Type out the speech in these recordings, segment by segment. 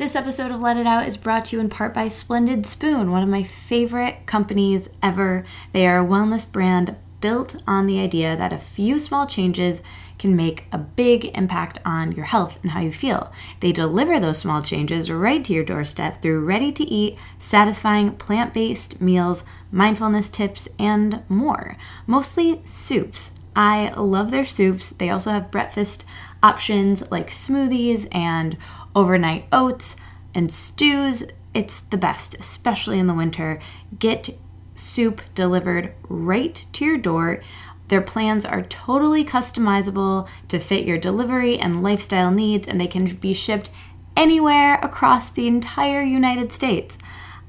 This episode of Let It Out is brought to you in part by Splendid Spoon, one of my favorite companies ever. They are a wellness brand built on the idea that a few small changes can make a big impact on your health and how you feel. They deliver those small changes right to your doorstep through ready-to-eat, satisfying plant-based meals, mindfulness tips, and more. Mostly soups. I love their soups. They also have breakfast options like smoothies and overnight oats and stews. It's the best, especially in the winter. Get soup delivered right to your door. Their plans are totally customizable to fit your delivery and lifestyle needs, and they can be shipped anywhere across the entire United States.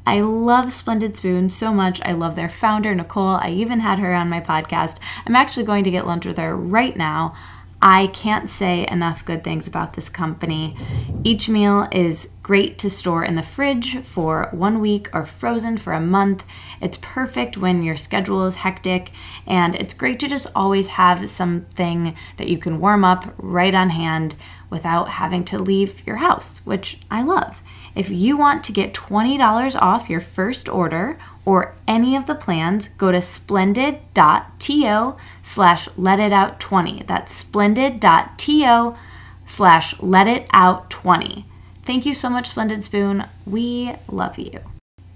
I love Splendid Spoon so much. I love their founder, Nicole. I even had her on my podcast. I'm actually going to get lunch with her right now. I can't say enough good things about this company. Each meal is great to store in the fridge for 1 week or frozen for a month. It's perfect when your schedule is hectic, and it's great to just always have something that you can warm up right on hand without having to leave your house, which I love. If you want to get $20 off your first order or any of the plans, go to splendid.to/letitout20. That's splendid.to/letitout20. Thank you so much, Splendid Spoon. We love you.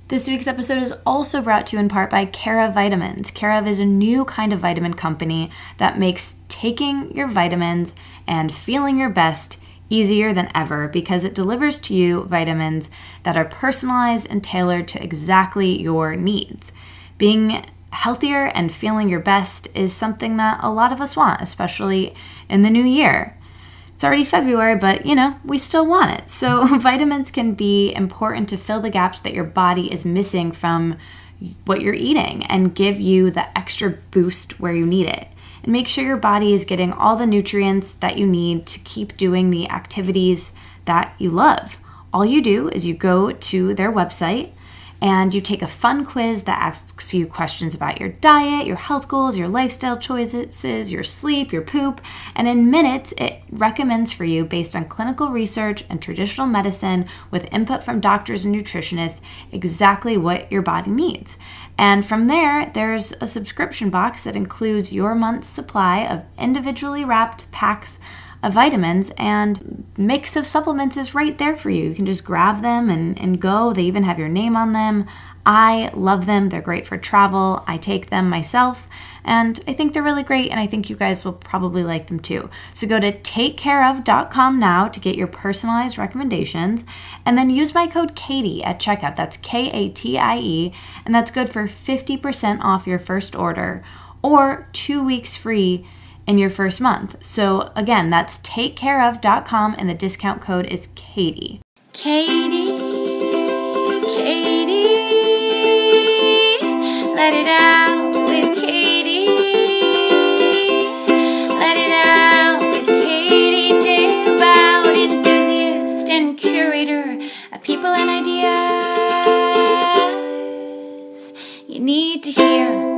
This week's episode is also brought to you in part by Cara Vitamins. Cara is a new kind of vitamin company that makes taking your vitamins and feeling your best easier than ever because it delivers to you vitamins that are personalized and tailored to exactly your needs. Being healthier and feeling your best is something that a lot of us want, especially in the new year. It's already February, but we still want it. So vitamins can be important to fill the gaps that your body is missing from what you're eating and give you the extra boost where you need it. And make sure your body is getting all the nutrients that you need to keep doing the activities that you love. All you do is you go to their website and you take a fun quiz that asks you questions about your diet, your health goals, your lifestyle choices, your sleep, your poop, and in minutes it recommends for you, based on clinical research and traditional medicine with input from doctors and nutritionists, exactly what your body needs. And from there, there's a subscription box that includes your month's supply of individually wrapped packs of vitamins, and mix of supplements is right there for you. You can just grab them and go. They even have your name on them. I love them. They're great for travel. I take them myself, and I think they're really great, and I think you guys will probably like them too. So go to takecareof.com now to get your personalized recommendations, and then use my code Katie at checkout. That's KATIE, and that's good for 50% off your first order or 2 weeks free in your first month. So again, that's takecareof.com, and the discount code is Katie. Katie, let it out with Katie. Let it out with Katie Dalebout, enthusiast and curator of people and ideas you need to hear.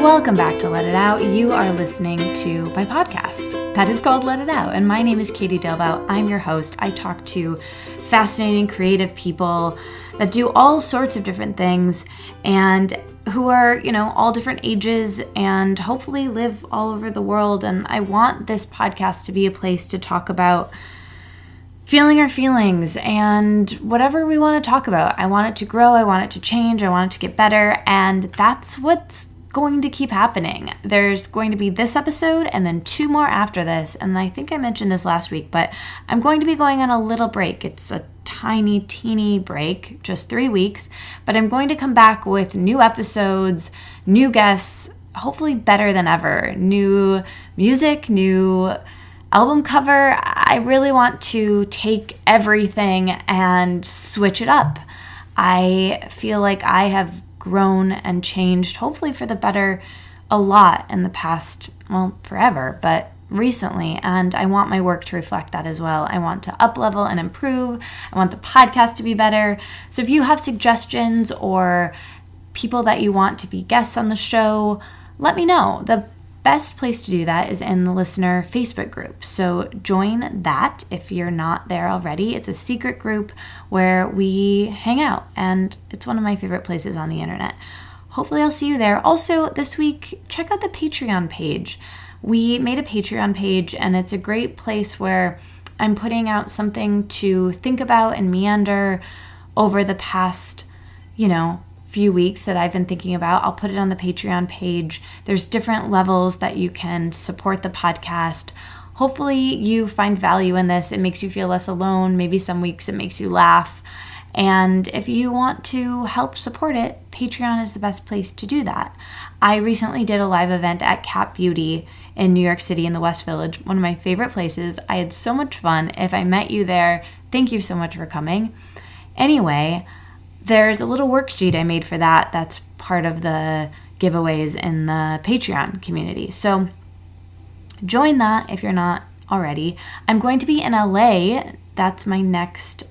Welcome back to Let It Out. You are listening to my podcast that is called Let It Out, and my name is Katie Dalebout. I'm your host. I talk to fascinating, creative people that do all sorts of different things and who are, all different ages and hopefully live all over the world. And I want this podcast to be a place to talk about feeling our feelings and whatever we want to talk about. I want it to grow. I want it to change. I want it to get better. And that's what's going to keep happening. There's going to be this episode and then 2 more after this, and I think I mentioned this last week, but I'm going to be going on a little break. It's a tiny, teeny break, just 3 weeks, but I'm going to come back with new episodes, new guests, hopefully better than ever, new music, new album cover. I really want to take everything and switch it up. I feel like I have grown and changed, hopefully for the better, a lot in the past, forever, but recently, and I want my work to reflect that as well. I want to up-level and improve. I want the podcast to be better. So if you have suggestions or people that you want to be guests on the show, let me know. The best place to do that is in the listener Facebook group. So join that if you're not there already. It's a secret group where we hang out, and it's one of my favorite places on the internet. Hopefully I'll see you there. Also, this week, check out the Patreon page. We made a Patreon page, and it's a great place where I'm putting out something to think about and meander over the past, few weeks that I've been thinking about. I'll put it on the Patreon page. There's different levels that you can support the podcast. Hopefully you find value in this. It makes you feel less alone. Maybe some weeks it makes you laugh. And if you want to help support it, Patreon is the best place to do that. I recently did a live event at Cat Beauty in New York City in the West Village, one of my favorite places. I had so much fun. If I met you there, thank you so much for coming. Anyway, there's a little worksheet I made for that. That's part of the giveaways in the Patreon community. So join that if you're not already. I'm going to be in LA. That's my next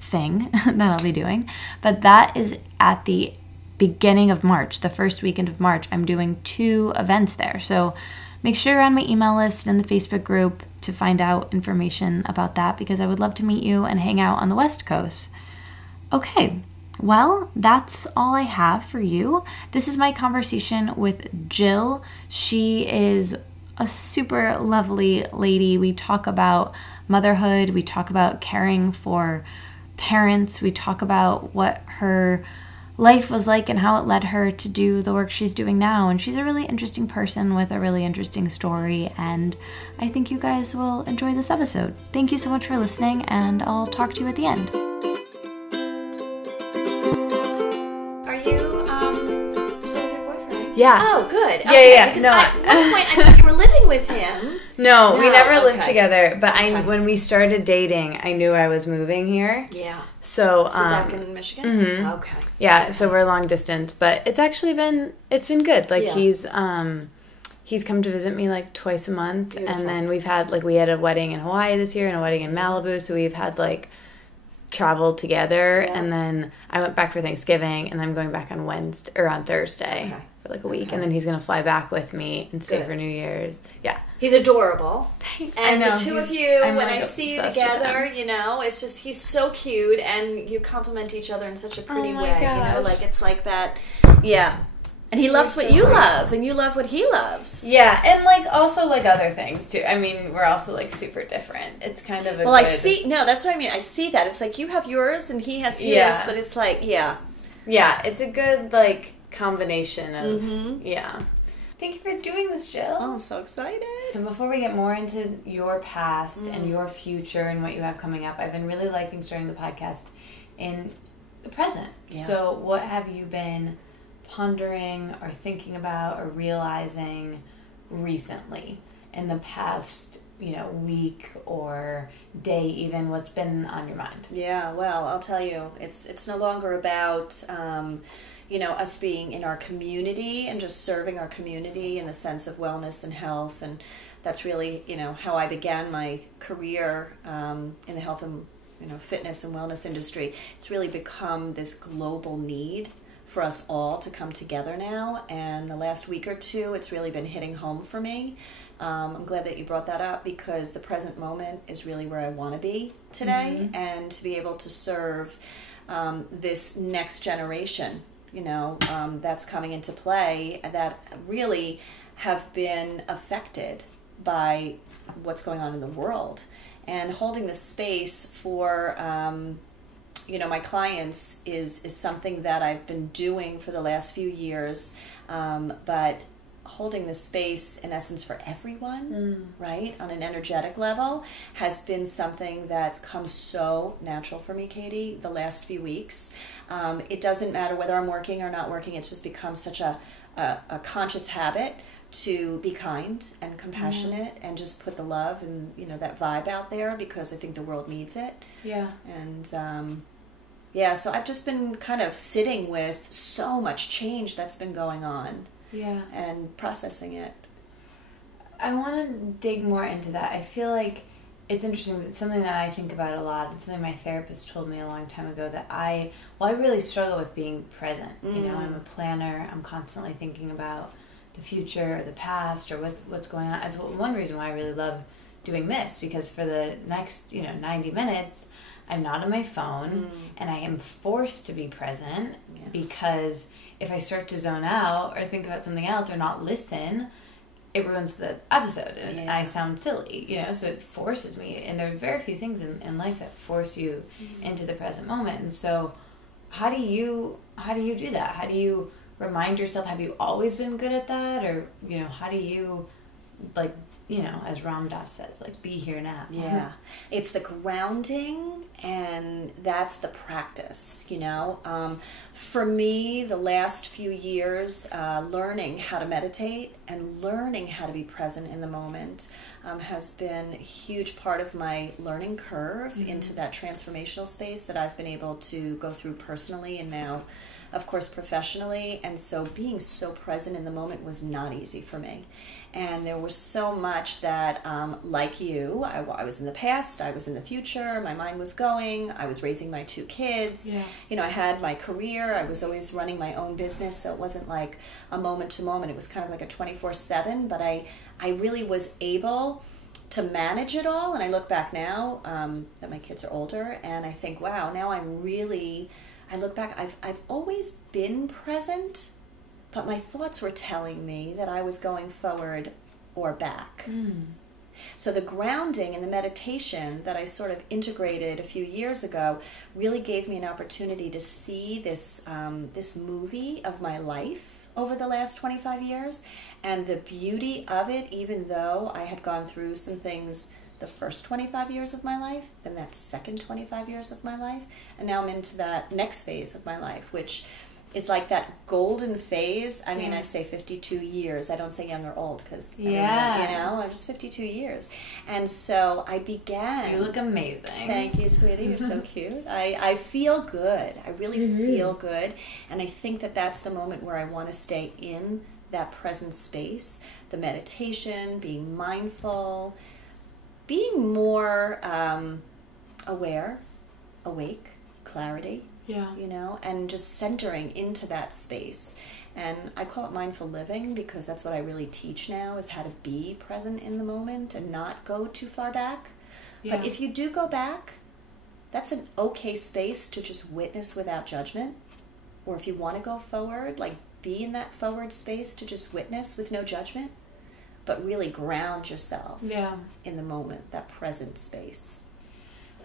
thing that I'll be doing. But that is at the beginning of March, the first weekend of March. I'm doing 2 events there. So make sure you're on my email list and the Facebook group to find out information about that, because I would love to meet you and hang out on the West Coast. Okay, well, that's all I have for you. This is my conversation with Jill. She is a super lovely lady. We talk about motherhood. We talk about caring for parents. We talk about what her life was like and how it led her to do the work she's doing now. And she's a really interesting person with a really interesting story. And I think you guys will enjoy this episode. Thank you so much for listening, and I'll talk to you at the end. Yeah. Oh, good. Okay. Yeah. No. At one point, I thought you were living with him. No, we never lived together. But when we started dating, I knew I was moving here. Yeah. So back in Michigan? Mm-hmm. Okay. Yeah, so we're long distance. But it's actually been good. Like, he's come to visit me like twice a month. Beautiful. And then we had a wedding in Hawaii this year and a wedding in Malibu. So we've had traveled together. Yeah. And then I went back for Thanksgiving, and I'm going back on Thursday. Okay. For a week, and then he's gonna fly back with me and stay for New Year's. Yeah, he's adorable. Thanks. And the two of you, when I see you together, it's just he's so cute, and you complement each other in such a pretty way. Gosh. It's like that. Yeah, and he loves what you love, and you love what he loves. Yeah, and also other things too. I mean, we're also super different. It's kind of I see. No, that's what I mean. I see that. It's like you have yours and he has his, but it's yeah, it's a good combination of Thank you for doing this, Jill. Oh, I'm so excited. So before we get more into your past and your future and what you have coming up, I've been really liking starting the podcast in the present. Yeah. So what have you been pondering or thinking about or realizing recently in the past week or day, even? What's been on your mind? Yeah, well, I'll tell you, it's no longer about us being in our community and just serving our community in the sense of wellness and health. And that's really, how I began my career in the health and, fitness and wellness industry. It's really become this global need for us all to come together now. And the last week or two, it's really been hitting home for me. I'm glad that you brought that up, because the present moment is really where I want to be today, and to be able to serve this next generation that's coming into play, that really have been affected by what's going on in the world. And holding the space for, my clients is something that I've been doing for the last few years, but holding the space, in essence, for everyone, right, on an energetic level, has been something that's come so natural for me, Katie, the last few weeks. It doesn't matter whether I'm working or not working. It's just become such a conscious habit to be kind and compassionate and just put the love and, that vibe out there, because I think the world needs it. Yeah. And, so I've just been kind of sitting with so much change that's been going on. Yeah. And processing it. I want to dig more into that. I feel like it's interesting because it's something that I think about a lot. It's something my therapist told me a long time ago, that I really struggle with being present. I'm a planner. I'm constantly thinking about the future or the past or what's going on. That's one reason why I really love doing this, because for the next 90 minutes I'm not on my phone and I am forced to be present, because if I start to zone out or think about something else or not listen, it ruins the episode and I sound silly, so it forces me. And there are very few things in life that force you into the present moment. And so how do you do that? How do you remind yourself? Have you always been good at that? Or, how do you, as Ram Dass says, be here now? Yeah. It's the grounding, and that's the practice, For me, the last few years, learning how to meditate and learning how to be present in the moment has been a huge part of my learning curve into that transformational space that I've been able to go through personally and now, of course, professionally. And so being so present in the moment was not easy for me. And there was so much that, like you, I was in the past, I was in the future, my mind was going, I was raising my 2 kids, I had my career, I was always running my own business, so it wasn't like a moment to moment, it was kind of like a 24/7, but I really was able to manage it all. And I look back now that my kids are older, and I think, wow, now I look back, I've always been present, but my thoughts were telling me that I was going forward or back. So the grounding and the meditation that I sort of integrated a few years ago really gave me an opportunity to see this movie of my life over the last 25 years, and the beauty of it, even though I had gone through some things the first 25 years of my life, then that second 25 years of my life, and now I'm into that next phase of my life, which is like that golden phase. I mean, I say 52 years. I don't say young or old, because, I'm just 52 years. And so I began... You look amazing. Thank you, sweetie. You're so cute. I feel good. I really feel good. And I think that that's the moment where I want to stay in that present space, the meditation, being mindful, being more aware, awake, clarity. And just centering into that space. And I call it mindful living, because that's what I really teach now, is how to be present in the moment and not go too far back. But if you do go back, that's an okay space to just witness without judgment. Or if you want to go forward, be in that forward space to just witness with no judgment, but really ground yourself in the moment, that present space.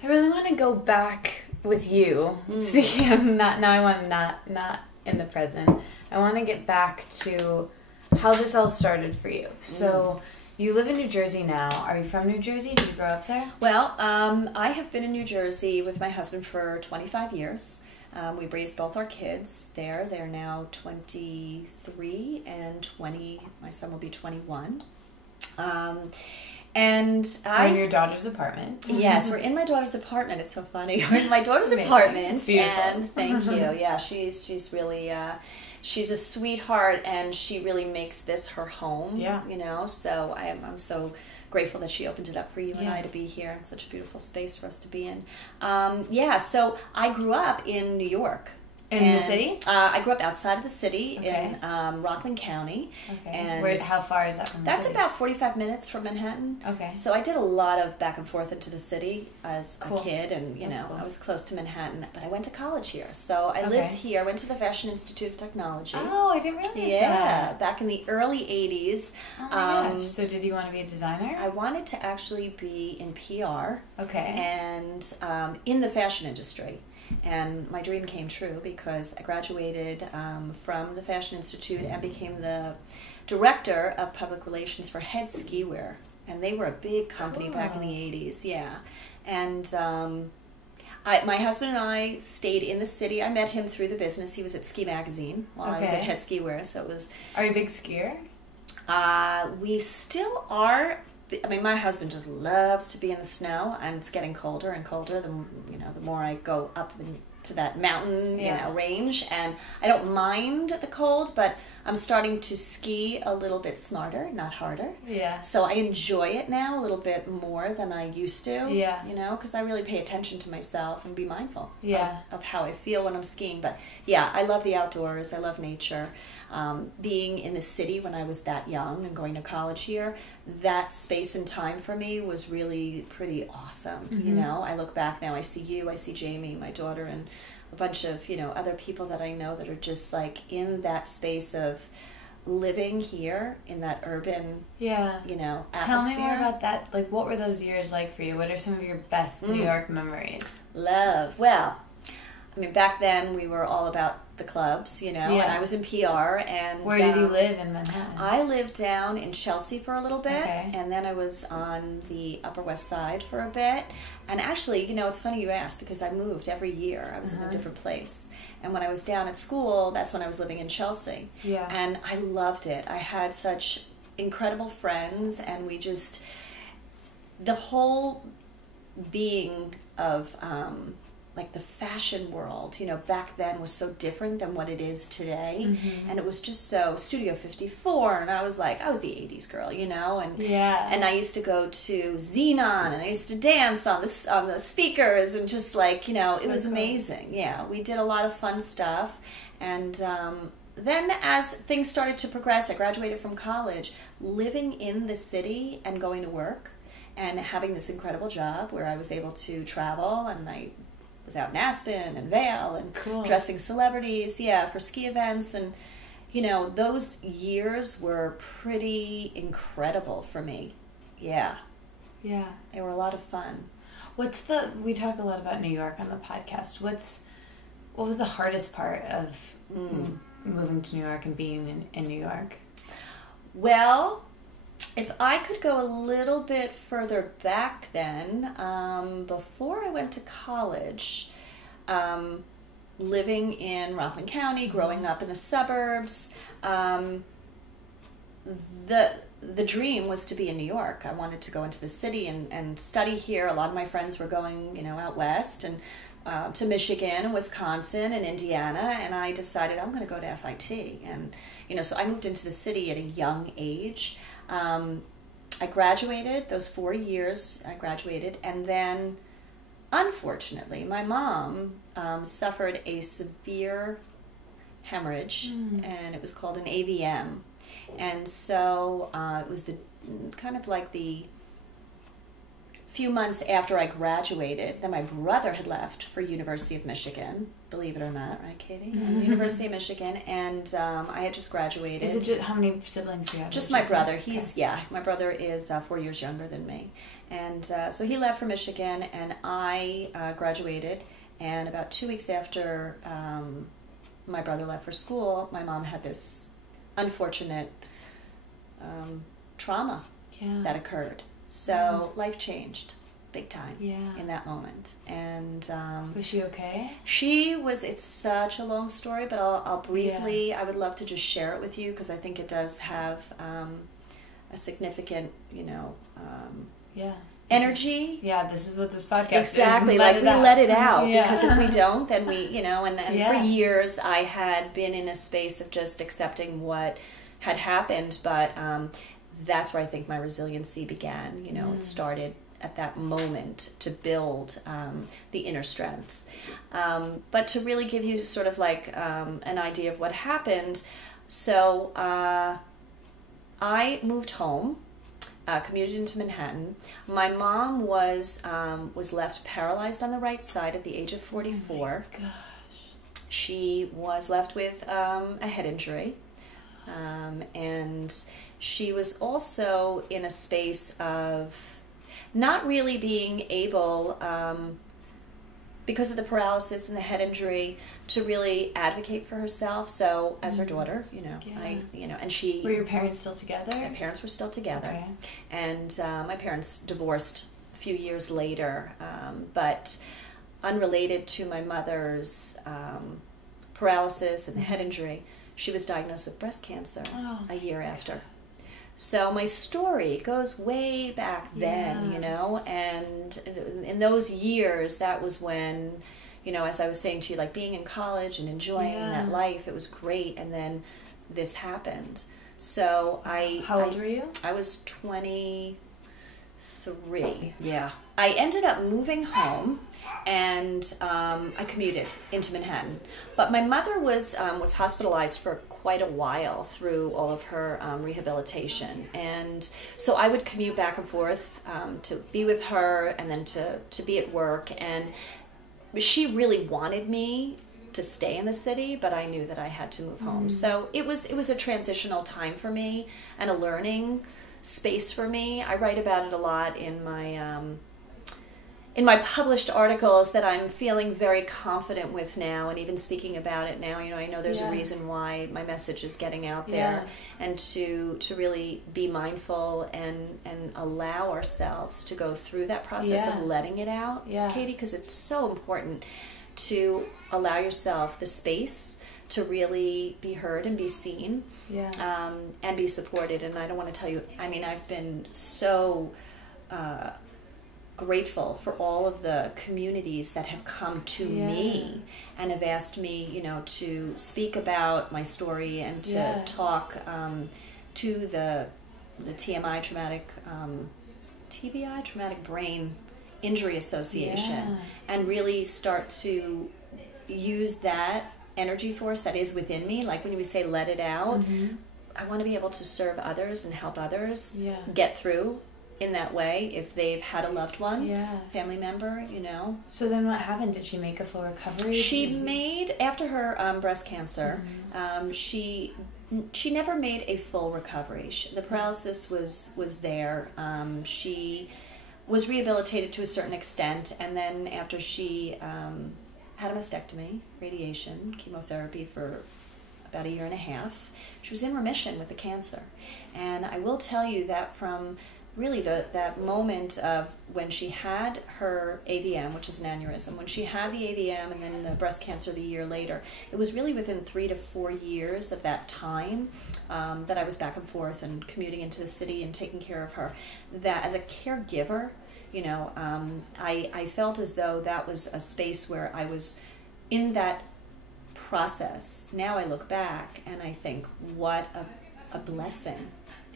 I really want to go back with you. Speaking of I want to not in the present. I want to get back to how this all started for you. So you live in New Jersey now. Are you from New Jersey? Did you grow up there? Well, I have been in New Jersey with my husband for 25 years. We raised both our kids there. They're now 23 and 20. My son will be 21. And we're in your daughter's apartment. Yes, we're in my daughter's apartment. It's so funny. We're in my daughter's apartment. It's beautiful. And thank you. Yeah, she's really she's a sweetheart, and she really makes this her home. So I'm so grateful that she opened it up for you and I to be here. It's such a beautiful space for us to be in. So I grew up in New York. In the city? I grew up outside of the city in Rockland County. Okay. And how far is that from the city? That's about 45 minutes from Manhattan. Okay. So I did a lot of back and forth into the city as Cool. a kid, and Cool. I was close to Manhattan, but I went to college here. So I lived here. I went to the Fashion Institute of Technology. Oh, I didn't realize that. Back in the early 80s. Oh my gosh. So did you want to be a designer? I wanted to actually be in PR. Okay. And in the fashion industry. And my dream came true, because I graduated from the Fashion Institute and became the director of public relations for Head Skiwear. And they were a big company back in the 80s, And my husband and I stayed in the city. I met him through the business. He was at Ski Magazine while I was at Head Skiwear. So it was... Are you a big skier? We still are. I mean, my husband just loves to be in the snow, and it's getting colder and colder. The more I go up to that mountain, range, and I don't mind the cold, but I'm starting to ski a little bit smarter, not harder. Yeah. So I enjoy it now a little bit more than I used to. Yeah. Because I really pay attention to myself and be mindful of how I feel when I'm skiing. But yeah, I love the outdoors. I love nature. being in the city when I was that young and going to college here, that space and time for me was really pretty awesome. You know, I look back now, I see you, I see Jamie, my daughter, and a bunch of, you know, other people that I know that are just like in that space of living here in that urban, you know, atmosphere. Tell me more about that. Like, what were those years like for you? What are some of your best New York memories? Love. Well, I mean, back then we were all about the clubs, you know, and I was in PR. And where did you live in Manhattan? I lived down in Chelsea for a little bit, and then I was on the Upper West Side for a bit. And actually, you know, it's funny you asked, because I moved every year. I was in a different place. And when I was down at school, that's when I was living in Chelsea. Yeah. And I loved it. I had such incredible friends, and we just, the whole being of, like the fashion world, you know, back then was so different than what it is today. And it was just so Studio 54, and I was the 80s girl, you know, and and I used to go to Xenon, and I used to dance on the speakers, and just like, you know, it was amazing. Yeah, we did a lot of fun stuff. And then as things started to progress, I graduated from college, living in the city and going to work and having this incredible job where I was able to travel, and I was out in Aspen and Vail and dressing celebrities, for ski events. And, you know, those years were pretty incredible for me. Yeah. They were a lot of fun. We talk a lot about New York on the podcast. What was the hardest part of moving to New York and being in New York? Well, if I could go a little bit further back then, before I went to college, living in Rockland County, growing up in the suburbs, the dream was to be in New York. I wanted to go into the city and study here. A lot of my friends were going, you know, out west and to Michigan and Wisconsin and Indiana, and I decided I'm going to go to FIT. And, you know, so I moved into the city at a young age. I graduated, those 4 years I graduated, and then unfortunately my mom suffered a severe hemorrhage, and it was called an AVM. And so it was the kind of like the few months after I graduated, then my brother had left for University of Michigan, believe it or not, right, Katie? University of Michigan, and I had just graduated. Is it just, how many siblings do you have? Just my brother. My brother is 4 years younger than me. And so he left for Michigan, and I graduated, and about 2 weeks after my brother left for school, my mom had this unfortunate trauma that occurred. So life changed big time in that moment. And was she okay? She was. It's such a long story, but I'll briefly, I would love to just share it with you, because I think it does have a significant, you know, energy. This is what this podcast exactly is. Like we let it out, because if we don't, then we, you know, and for years I had been in a space of just accepting what had happened, but that's where I think my resiliency began. You know, it started at that moment to build the inner strength. But to really give you sort of like an idea of what happened, so I moved home, commuted into Manhattan. My mom was left paralyzed on the right side at the age of 44. Oh my gosh. She was left with a head injury. And she was also in a space of not really being able, because of the paralysis and the head injury, to really advocate for herself. So as her daughter, you know, and she... Were your parents still together? My parents were still together. And my parents divorced a few years later, but unrelated to my mother's paralysis and the head injury, she was diagnosed with breast cancer a year after. So my story goes way back then, you know, and in those years, that was when, you know, as I was saying to you, like being in college and enjoying that life, it was great. And then this happened. So How old were you? I was 23, 3. Yeah. I ended up moving home, and I commuted into Manhattan. But my mother was hospitalized for quite a while through all of her rehabilitation. And so I would commute back and forth to be with her and then to be at work. And she really wanted me to stay in the city, but I knew that I had to move home. So it was a transitional time for me and a learning space for me. I write about it a lot in my published articles that I'm feeling very confident with now, and even speaking about it now. I know there's a reason why my message is getting out there, and to really be mindful and allow ourselves to go through that process of letting it out, Katie, because it's so important to allow yourself the space to really be heard and be seen, and be supported. And I don't want to tell you, I've been so grateful for all of the communities that have come to me and have asked me, to speak about my story and to talk to the TMI, TBI, Traumatic Brain Injury Association, and really start to use that energy force that is within me. Like when we say let it out, I want to be able to serve others and help others get through in that way if they've had a loved one, family member, So then what happened? Did she make a full recovery? She made, after her breast cancer, she never made a full recovery. The paralysis was there. She was rehabilitated to a certain extent, and then after she had a mastectomy, radiation, chemotherapy for about 1.5 years, she was in remission with the cancer. And I will tell you that from really that moment of when she had her AVM, which is an aneurysm, when she had the AVM and then the breast cancer the year later, it was really within 3 to 4 years of that time that I was back and forth and commuting into the city and taking care of her, that as a caregiver, I felt as though that was a space where I was in that process. Now I look back and I think what a blessing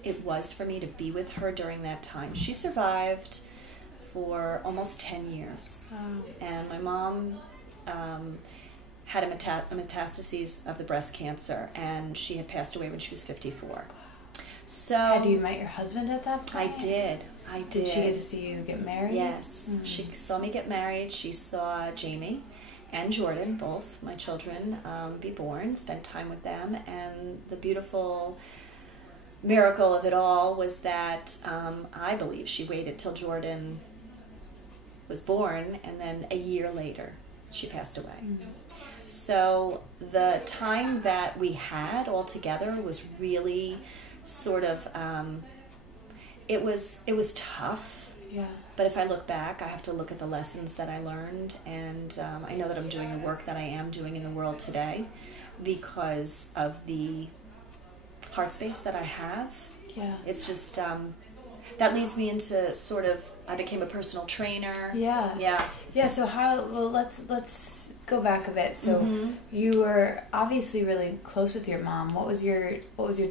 it was for me to be with her during that time. She survived for almost 10 years. And my mom had a metastases of the breast cancer, and she had passed away when she was 54. So had you met your husband at that point? I did. Did she get to see you get married? Yes. She saw me get married. She saw Jamie and Jordan, both my children, be born, spent time with them. And the beautiful miracle of it all was that I believe she waited till Jordan was born, and then 1 year later she passed away. So the time that we had all together was really sort of it was tough. But if I look back, I have to look at the lessons that I learned, and I know that I'm doing the work that I am doing in the world today because of the heart space that I have. It's just that leads me into sort of, I became a personal trainer. So let's go back a bit. So you were obviously really close with your mom. What was your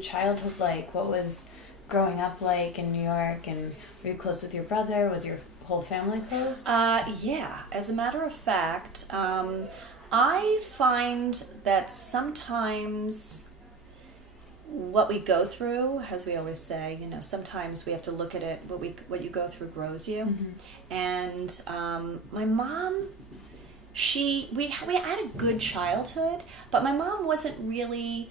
childhood like? What was growing up like in New York? And were you close with your brother? Was your whole family close? As a matter of fact, I find that sometimes what we go through, as we always say, sometimes we have to look at it, what you go through grows you. And my mom, we had a good childhood, but my mom wasn't really,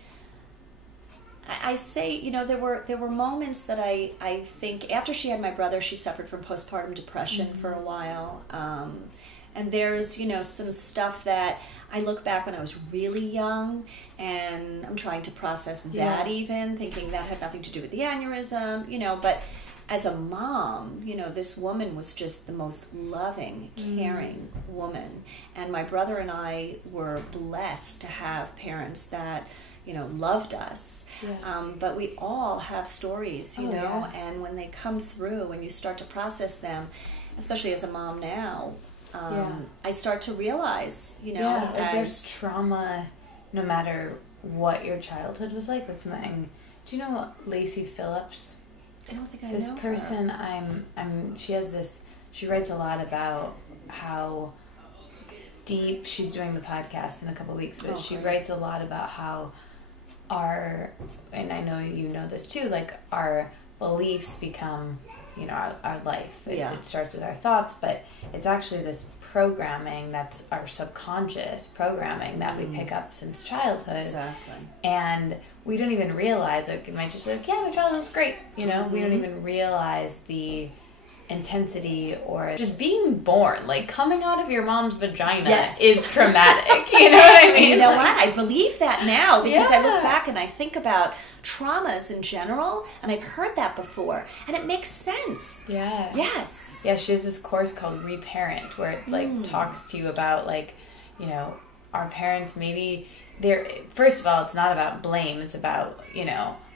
I say, there were moments that I think after she had my brother, she suffered from postpartum depression for a while. And there's, some stuff that I look back when I was really young, and I'm trying to process that even, thinking that had nothing to do with the aneurysm, but as a mom, this woman was just the most loving, caring woman. And my brother and I were blessed to have parents that, loved us. But we all have stories, and when they come through, when you start to process them, especially as a mom now, I start to realize, there's trauma no matter what your childhood was like. That's mine. Do you know Lacey Phillips? I don't think I This know person, her. she writes a lot about how deep, she's doing the podcast in a couple of weeks, but she writes a lot about how and I know you know this too, like our beliefs become, our life. It starts with our thoughts, but it's actually this programming that's our subconscious programming that we pick up since childhood. Exactly. And we don't even realize, like, it might just be like, yeah, my childhood was great, we don't even realize the intensity or just being born, like coming out of your mom's vagina is traumatic. You know what I mean? And you know what? I believe that now because I look back and I think about traumas in general, and I've heard that before, and it makes sense. Yeah. Yes. Yeah, she has this course called Reparent where it like talks to you about like, our parents maybe first of all, it's not about blame, it's about,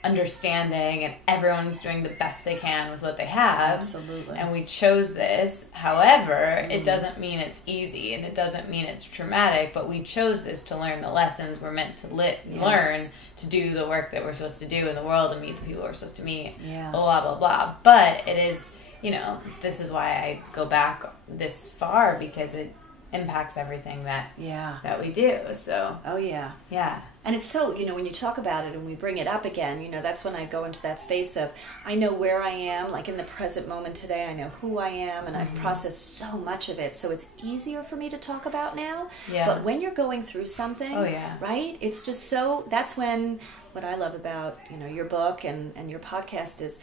understanding, and everyone's doing the best they can with what they have. Absolutely. And we chose this. However, it doesn't mean it's easy, and it doesn't mean it's traumatic, but we chose this to learn the lessons we're meant to learn, to do the work that we're supposed to do in the world and meet the people we're supposed to meet, blah, blah, blah. But it is, this is why I go back this far, because it impacts everything that we do. So and it's so, when you talk about it and we bring it up again, that's when I go into that space of, I know where I am, like in the present moment today, I know who I am, and I've processed so much of it, so it's easier for me to talk about now. But when you're going through something, right, it's just so, that's when, what I love about, your book and your podcast is,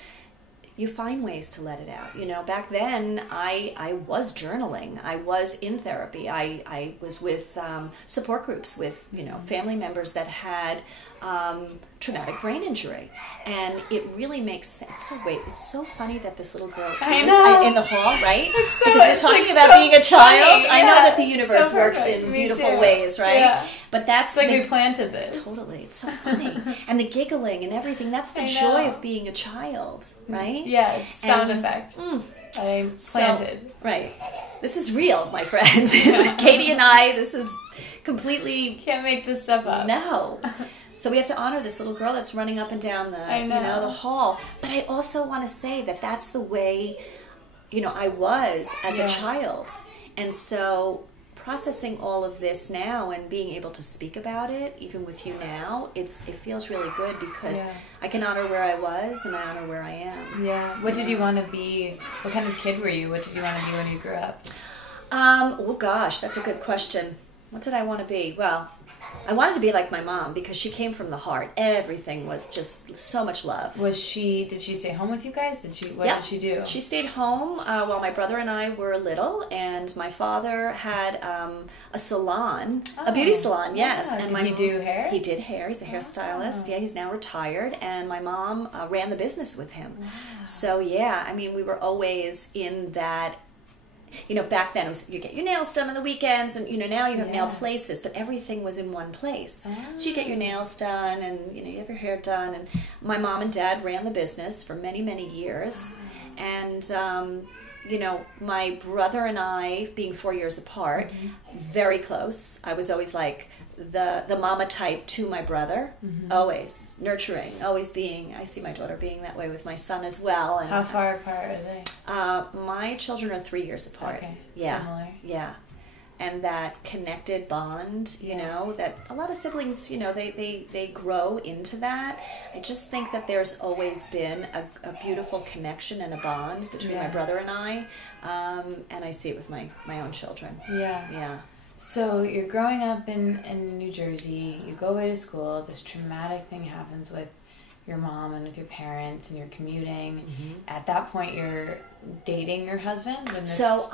you find ways to let it out. Back then, I was journaling. I was in therapy. I was with support groups with, family members that had traumatic brain injury. And it really makes sense. So wait, it's so funny that this little girl is in the hall, right? Because we're talking about being a child. I know that the universe works in beautiful ways, right? Yeah. But that's like we planted this. Totally. It's so funny. And the giggling and everything, that's the joy of being a child, right? Yeah, it's sound effect. I planted. So, right. This is real, my friends. Katie and I, this is completely... Can't make this stuff up. No. So we have to honor this little girl that's running up and down the, the hall. But I also want to say that that's the way, I was as a child. And so processing all of this now and being able to speak about it, even with you now, it feels really good because I can honor where I was and I honor where I am. Yeah. What did you want to be? What kind of kid were you? What did you want to be when you grew up? Oh gosh, that's a good question. What did I want to be? Well, I wanted to be like my mom because she came from the heart. Everything was just so much love. Did she stay home with you guys? What did she do? She stayed home while my brother and I were little, and my father had a salon, a beauty salon, yes. Yeah. And did he do hair? He did hair. He's a hairstylist. Yeah, he's now retired, and my mom ran the business with him. Wow. So we were always in that. Back then it was you get your nails done on the weekends, and now you have nail places, but everything was in one place. So you get your nails done, and you have your hair done. And my mom and dad ran the business for many, many years, and my brother and I, being 4 years apart, very close. I was always like the mama type to my brother, always nurturing, always being. I see my daughter being that way with my son as well. And how far apart are they? My children are 3 years apart. Okay, similar. Yeah, and that connected bond, that a lot of siblings, they grow into that. I just think that there's always been a beautiful connection and a bond between my brother and I, and I see it with my own children. Yeah. So you're growing up in New Jersey, you go away to school, this traumatic thing happens with your mom and with your parents, and you're commuting. At that point, you're dating your husband when this begins?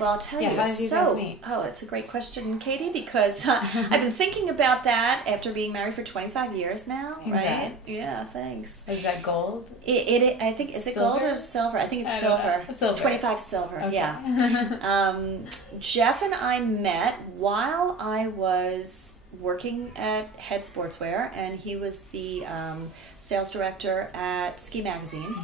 I'll tell you. How did you guys meet? Oh, it's a great question, Katie, because I've been thinking about that after being married for 25 years now. Congrats. Right? Yeah, thanks. Is that gold? I think, is it gold or silver? I think it's silver. Silver. 25 silver, okay. Yeah. Jeff and I met while I was working at Head Sportswear, and he was the sales director at Ski Magazine,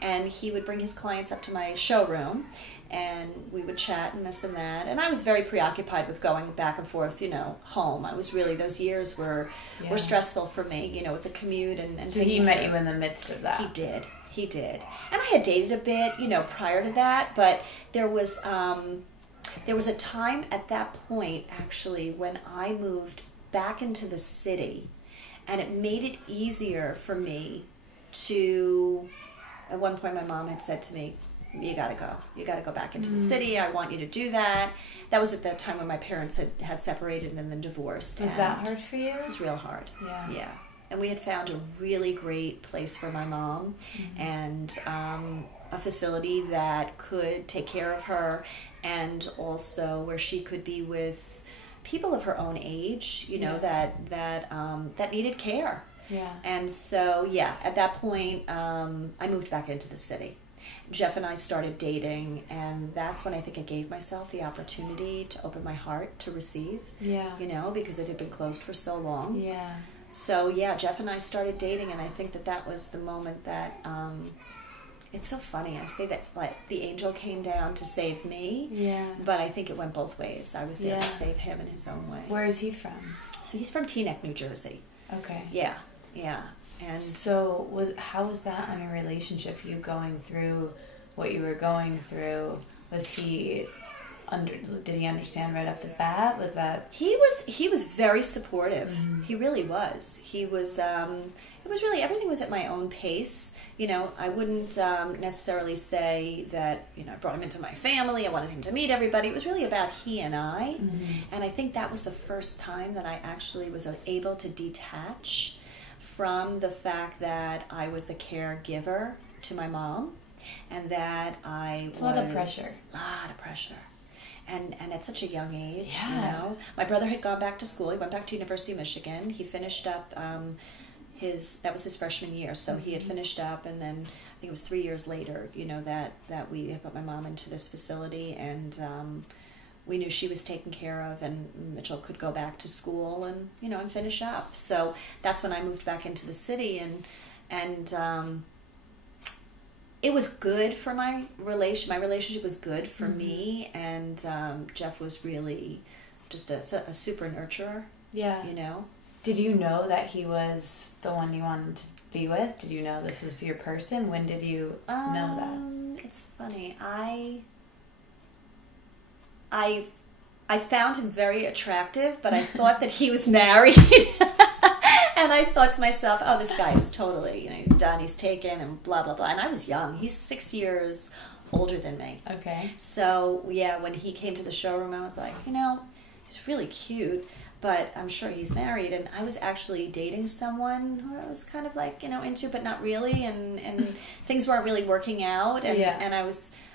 and he would bring his clients up to my showroom, and we would chat and this and that, and I was very preoccupied with going back and forth, home. I was really, those years were stressful for me, with the commute and so he met you in the midst of that. He did. He did. And I had dated a bit, you know, prior to that, but there was a time at that point, actually, when I moved back into the city, and it made it easier for me to, at one point my mom had said to me, you gotta go back into the city. I want you to do that. That was at that time when my parents had separated and then divorced. Was that hard for you? It was real hard. Yeah. And we had found a really great place for my mom, and a facility that could take care of her, and also where she could be with people of her own age, you know, that needed care. Yeah. And so, at that point, I moved back into the city. Jeff and I started dating, and that's when I think I gave myself the opportunity to open my heart to receive. Yeah. You know, because it had been closed for so long. Yeah. So, Jeff and I started dating, and I think that was the moment that, it's so funny. I say that, like, the angel came down to save me. Yeah. But I think it went both ways. I was there to save him in his own way. Where is he from? So he's from Teaneck, New Jersey. Okay. Yeah. And so how was that on your relationship? You going through what you were going through? Was he did he understand right off the bat? Was that he was very supportive. Mm-hmm. He really was. He was. It was really, everything was at my own pace. You know, I wouldn't necessarily say that, you know, I brought him into my family. I wanted him to meet everybody. It was really about he and I. Mm-hmm. And I think that was the first time that I actually was able to detach from the fact that I was the caregiver to my mom, and that it's a lot of pressure. A lot of pressure. And at such a young age, you know. My brother had gone back to school. He went back to University of Michigan. He finished up that was his freshman year. So he had finished up, and then I think it was 3 years later, you know, that we had put my mom into this facility, and we knew she was taken care of, and Mitchell could go back to school and, you know, and finish up. So that's when I moved back into the city, and it was good for my relation. My relationship was good for me, and Jeff was really just a super nurturer. Yeah, you know. Did you know that he was the one you wanted to be with? Did you know this was your person? When did you know that? It's funny. I found him very attractive, but I thought that he was married. And I thought to myself, oh, this guy is totally, you know, he's done, he's taken, and blah, blah, blah. And I was young. He's 6 years older than me. Okay. So, when he came to the showroom, I was like, you know, he's really cute, but I'm sure he's married. And I was actually dating someone who I was kind of like, you know, into, but not really. And things weren't really working out. And, and I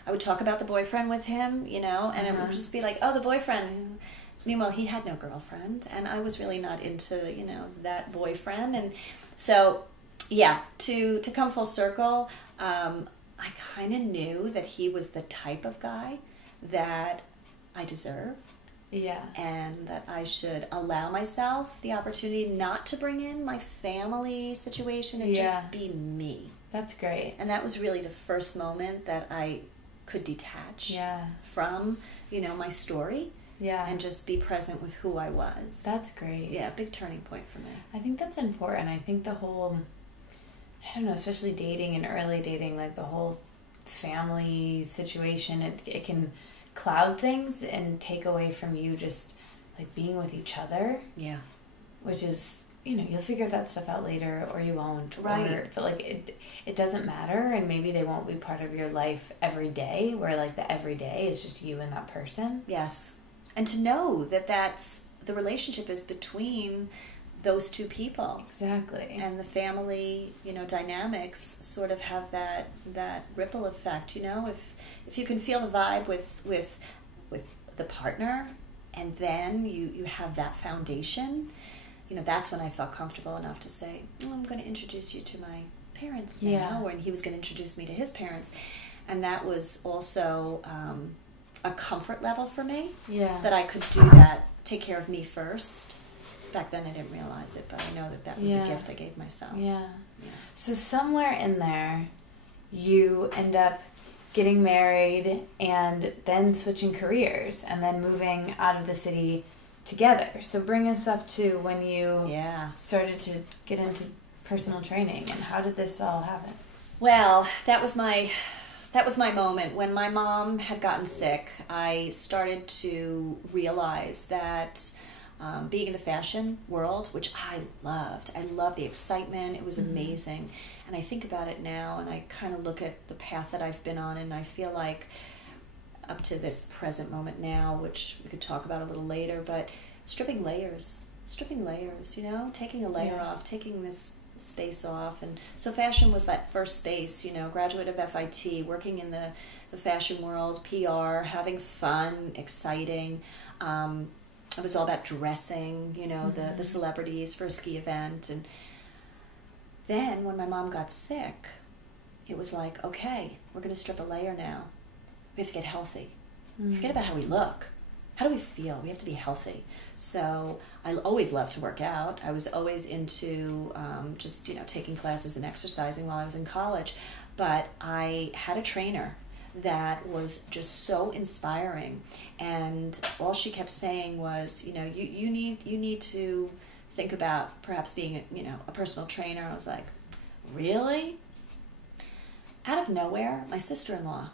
would talk about the boyfriend with him, you know, and it would just be like, oh, the boyfriend. Meanwhile, he had no girlfriend, and I was really not into, you know, that boyfriend. And so, to come full circle, I kind of knew that he was the type of guy that I deserve. Yeah. And that I should allow myself the opportunity not to bring in my family situation and just be me. That's great. And that was really the first moment that I could detach from, you know, my story. Yeah. And just be present with who I was. That's great. Yeah, big turning point for me. I think that's important. I think the whole, I don't know, especially dating and early dating, like the whole family situation, it can cloud things and take away from you just like being with each other. Yeah. Which is, you know, you'll figure that stuff out later or you won't. Right. But like it doesn't matter, and maybe they won't be part of your life every day, where like the everyday is just you and that person. Yes. And to know that that's the relationship is between those two people. Exactly. And the family, you know, dynamics sort of have that ripple effect, you know, if you can feel the vibe with the partner, and then you have that foundation, you know, that's when I felt comfortable enough to say, I'm going to introduce you to my parents now, and he was going to introduce me to his parents. And that was also a comfort level for me, that I could do that, take care of me first. Back then I didn't realize it, but I know that was a gift I gave myself. Yeah. So somewhere in there, you end up getting married and then switching careers and then moving out of the city together. So bring us up to when you started to get into personal training, and how did this all happen? Well, that was my moment. When my mom had gotten sick, I started to realize that being in the fashion world, which I loved the excitement. It was amazing. And I think about it now, and I kind of look at the path that I've been on, and I feel like up to this present moment now, which we could talk about a little later, but stripping layers, you know, taking a layer off, taking this space off. And so fashion was that first space, you know, graduate of FIT, working in the fashion world, PR, having fun, exciting. It was all about dressing, you know, the celebrities for a ski event. And then when my mom got sick, it was like, okay, we're going to strip a layer now. We have to get healthy. Forget about how we look. How do we feel? We have to be healthy. So I always loved to work out. I was always into just, you know, taking classes and exercising while I was in college. But I had a trainer that was just so inspiring. And all she kept saying was, you know, you need to think about perhaps being, you know, a personal trainer. I was like, really? Out of nowhere, my sister-in-law,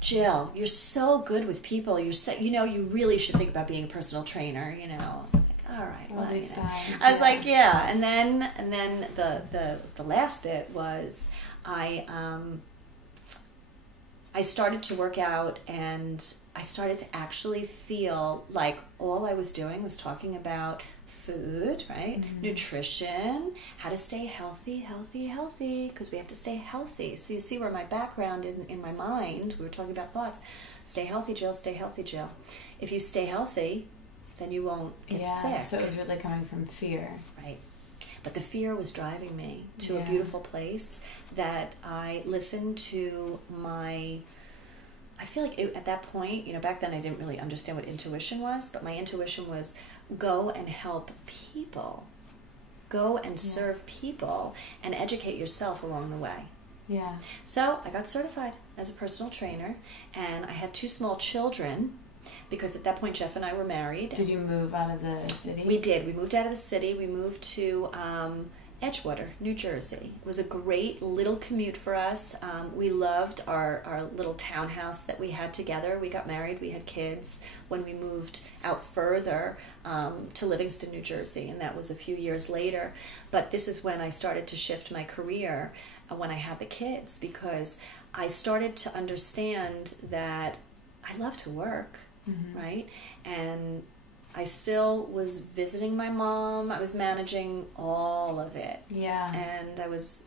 Jill, you're so good with people. You're so, you know, you really should think about being a personal trainer. You know, I was like, all right, well, you know. I was like, yeah. And then the last bit was I started to work out, and I started to actually feel like all I was doing was talking about food, right? Nutrition, how to stay healthy, because we have to stay healthy. So you see where my background is in my mind. We were talking about thoughts. Stay healthy, Jill, stay healthy, Jill. If you stay healthy, then you won't get sick. So it was really coming from fear. Right. But the fear was driving me to a beautiful place that I listened to I feel like at that point, you know, back then I didn't really understand what intuition was, but my intuition was go and help people. Go and serve people and educate yourself along the way. Yeah. So I got certified as a personal trainer, and I had 2 small children because at that point Jeff and I were married. Did you move out of the city? We did. We moved out of the city. We moved to Edgewater, New Jersey. It was a great little commute for us. We loved our little townhouse that we had together. We got married, we had kids when we moved out further to Livingston, New Jersey, and that was a few years later. But this is when I started to shift my career when I had the kids, because I started to understand that I love to work, right? And I still was visiting my mom. I was managing all of it. Yeah. And I was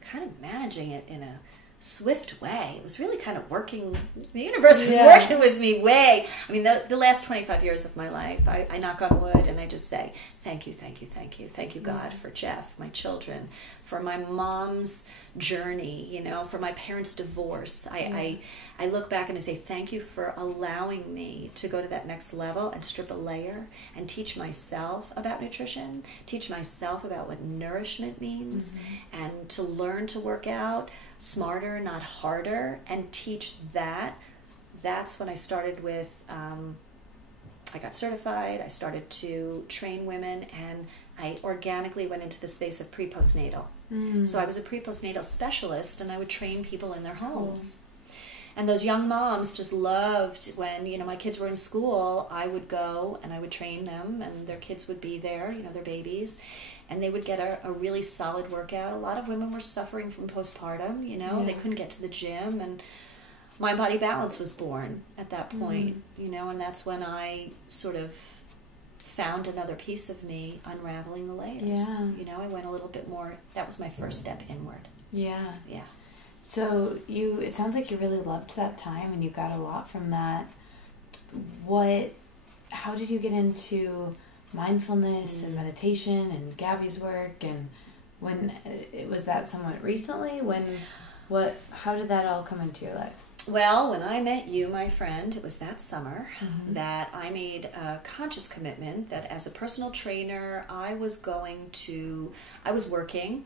kind of managing it in a swift way. It was really kind of working. The universe was working with me way. I mean, the last 25 years of my life, I knock on wood and I just say, thank you, thank you, thank you. Thank you, God, for Jeff, my children, for my mom's journey, you know, for my parents' divorce. I look back and I say, thank you for allowing me to go to that next level and strip a layer and teach myself about nutrition, teach myself about what nourishment means, and to learn to work out smarter, not harder, and teach that. That's when I started with, I got certified, I started to train women, and I organically went into the space of pre-postnatal. So I was a pre-postnatal specialist, and I would train people in their homes. And those young moms just loved when, you know, my kids were in school, I would go and I would train them, and their kids would be there, you know, their babies, and they would get a really solid workout. A lot of women were suffering from postpartum, you know, they couldn't get to the gym, and My Body Balance was born at that point, you know, and that's when I sort of found another piece of me unraveling the layers. You know, I went a little bit more, that was my first step inward. Yeah. So it sounds like you really loved that time and you got a lot from that. How did you get into mindfulness and meditation and Gabby's work, and was that somewhat recently? How did that all come into your life? Well, when I met you, my friend, it was that summer that I made a conscious commitment that as a personal trainer, I was working,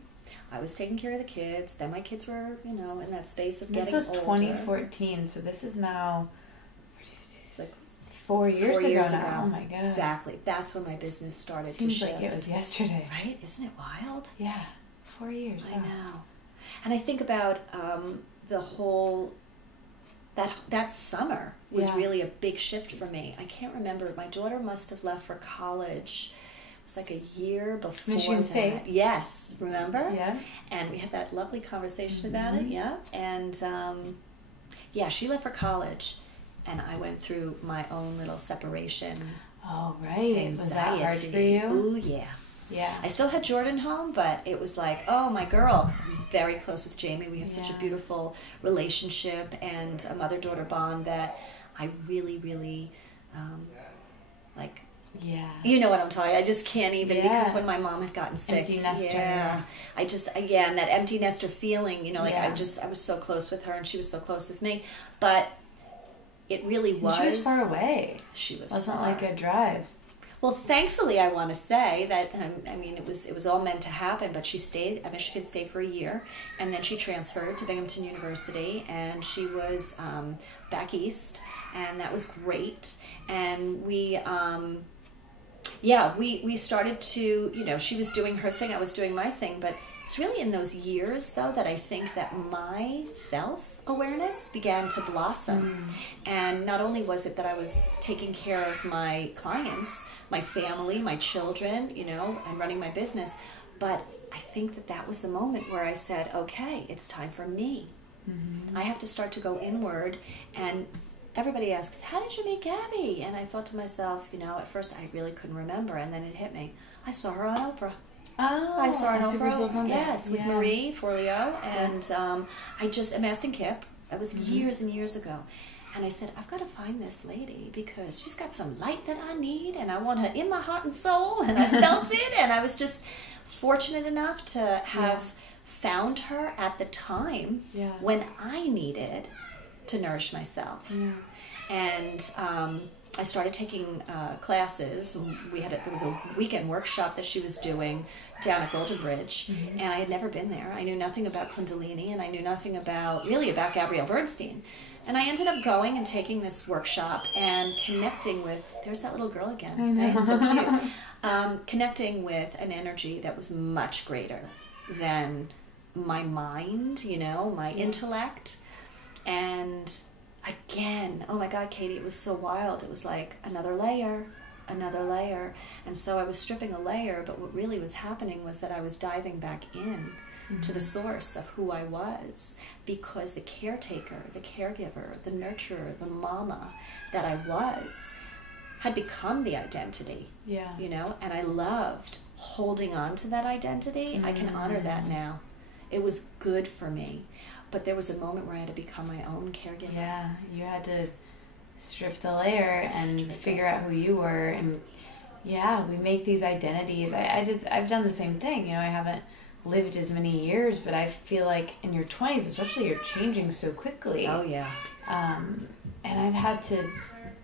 I was taking care of the kids, then my kids were, you know, in that space of getting older. This was 2014, so this is now like 4 years ago now. Oh my God. Exactly. That's when my business started to shift. Seems like it was yesterday. Right? Isn't it wild? Yeah. 4 years. I know. And I think about the whole, that summer was really a big shift for me. I can't remember. My daughter must have left for college. It was like a year before Michigan State. Yes, remember? Yeah. And we had that lovely conversation about it, yeah. And she left for college, and I went through my own little separation. Oh, right. Was that hard for you? Ooh, yeah. Yeah. I still had Jordan home, but it was like, oh, my girl, because I'm very close with Jamie. We have such a beautiful relationship and a mother-daughter bond that I really, really, like... Yeah. You know what I'm talking. I just can't even, because when my mom had gotten sick. Empty nester. Yeah. I just, again, that empty nester feeling, you know, like I was so close with her and she was so close with me. But it really was. And she was far away. She was Wasn't far. like a drive. Well, thankfully, I want to say that, I mean, it was all meant to happen, but she stayed at Michigan State for a year, and then she transferred to Binghamton University, and she was back east, and that was great. And we started to, you know, she was doing her thing, I was doing my thing, but it's really in those years, though, that I think that my self-awareness began to blossom. And not only was it that I was taking care of my clients, my family, my children, you know, and running my business, but I think that was the moment where I said, okay, it's time for me. I have to start to go inward. And everybody asks, how did you meet Gabby? And I thought to myself, you know, at first I really couldn't remember, and then it hit me. I saw her on Oprah. Oh, I saw her on Super Soul Oprah. Sunday. Yes, with Marie Forleo. And I just, and Maston Kip, that was years and years ago. And I said, I've got to find this lady because she's got some light that I need, and I want her in my heart and soul. And I felt it, and I was just fortunate enough to have found her at the time when I needed to nourish myself. And I started taking classes. There was a weekend workshop that she was doing down at Golden Bridge, and I had never been there. I knew nothing about Kundalini, and I knew nothing about Gabrielle Bernstein. And I ended up going and taking this workshop and connecting with, there's that little girl again, right? So cute. Connecting with an energy that was much greater than my mind, you know, my intellect. And again, oh my God, Katie, it was so wild. It was like another layer. And so I was stripping a layer, but what really was happening was that I was diving back in to the source of who I was, because the caretaker, the caregiver, the nurturer, the mama that I was had become the identity. You know, and I loved holding on to that identity. I can honor that now. It was good for me. But there was a moment where I had to become my own caregiver. Yeah, you had to strip the layer and figure out who you were. And we make these identities. I've done the same thing. You know, I haven't lived as many years, but I feel like in your 20s, especially, you're changing so quickly. Oh, yeah. And I've had to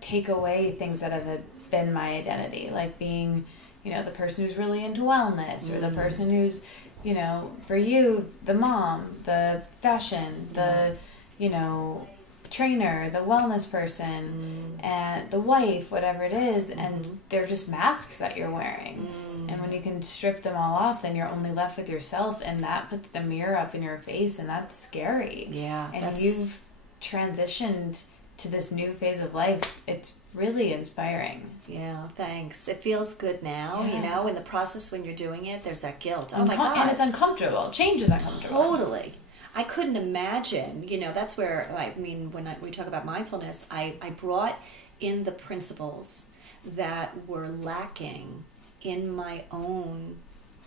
take away things that have been my identity, like being, you know, the person who's really into wellness, or the person who's, you know, for you, the mom, the fashion, the, you know, trainer, the wellness person, and the wife, whatever it is, and they're just masks that you're wearing. And when you can strip them all off, then you're only left with yourself, and that puts the mirror up in your face, and that's scary. Yeah. And you've transitioned to this new phase of life. It's really inspiring. Yeah, thanks. It feels good now, you know, in the process when you're doing it, there's that guilt. Oh my God. And it's uncomfortable. Change is uncomfortable. Totally. I couldn't imagine, you know, that's where, I mean, when we talk about mindfulness, I brought in the principles that were lacking in my own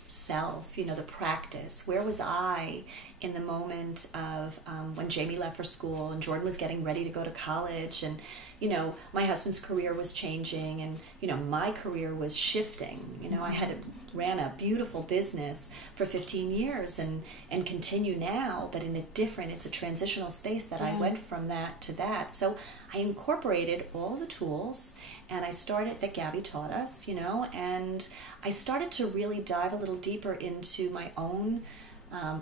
self, you know, the practice. Where was I in the moment of when Jamie left for school and Jordan was getting ready to go to college, and, you know, my husband's career was changing, and, you know, my career was shifting. You know, I ran a beautiful business for 15 years and continue now, but in it's a transitional space that I went from that to that. So I incorporated all the tools, and I started, that Gabby taught us, you know, and I started to really dive a little deeper into my own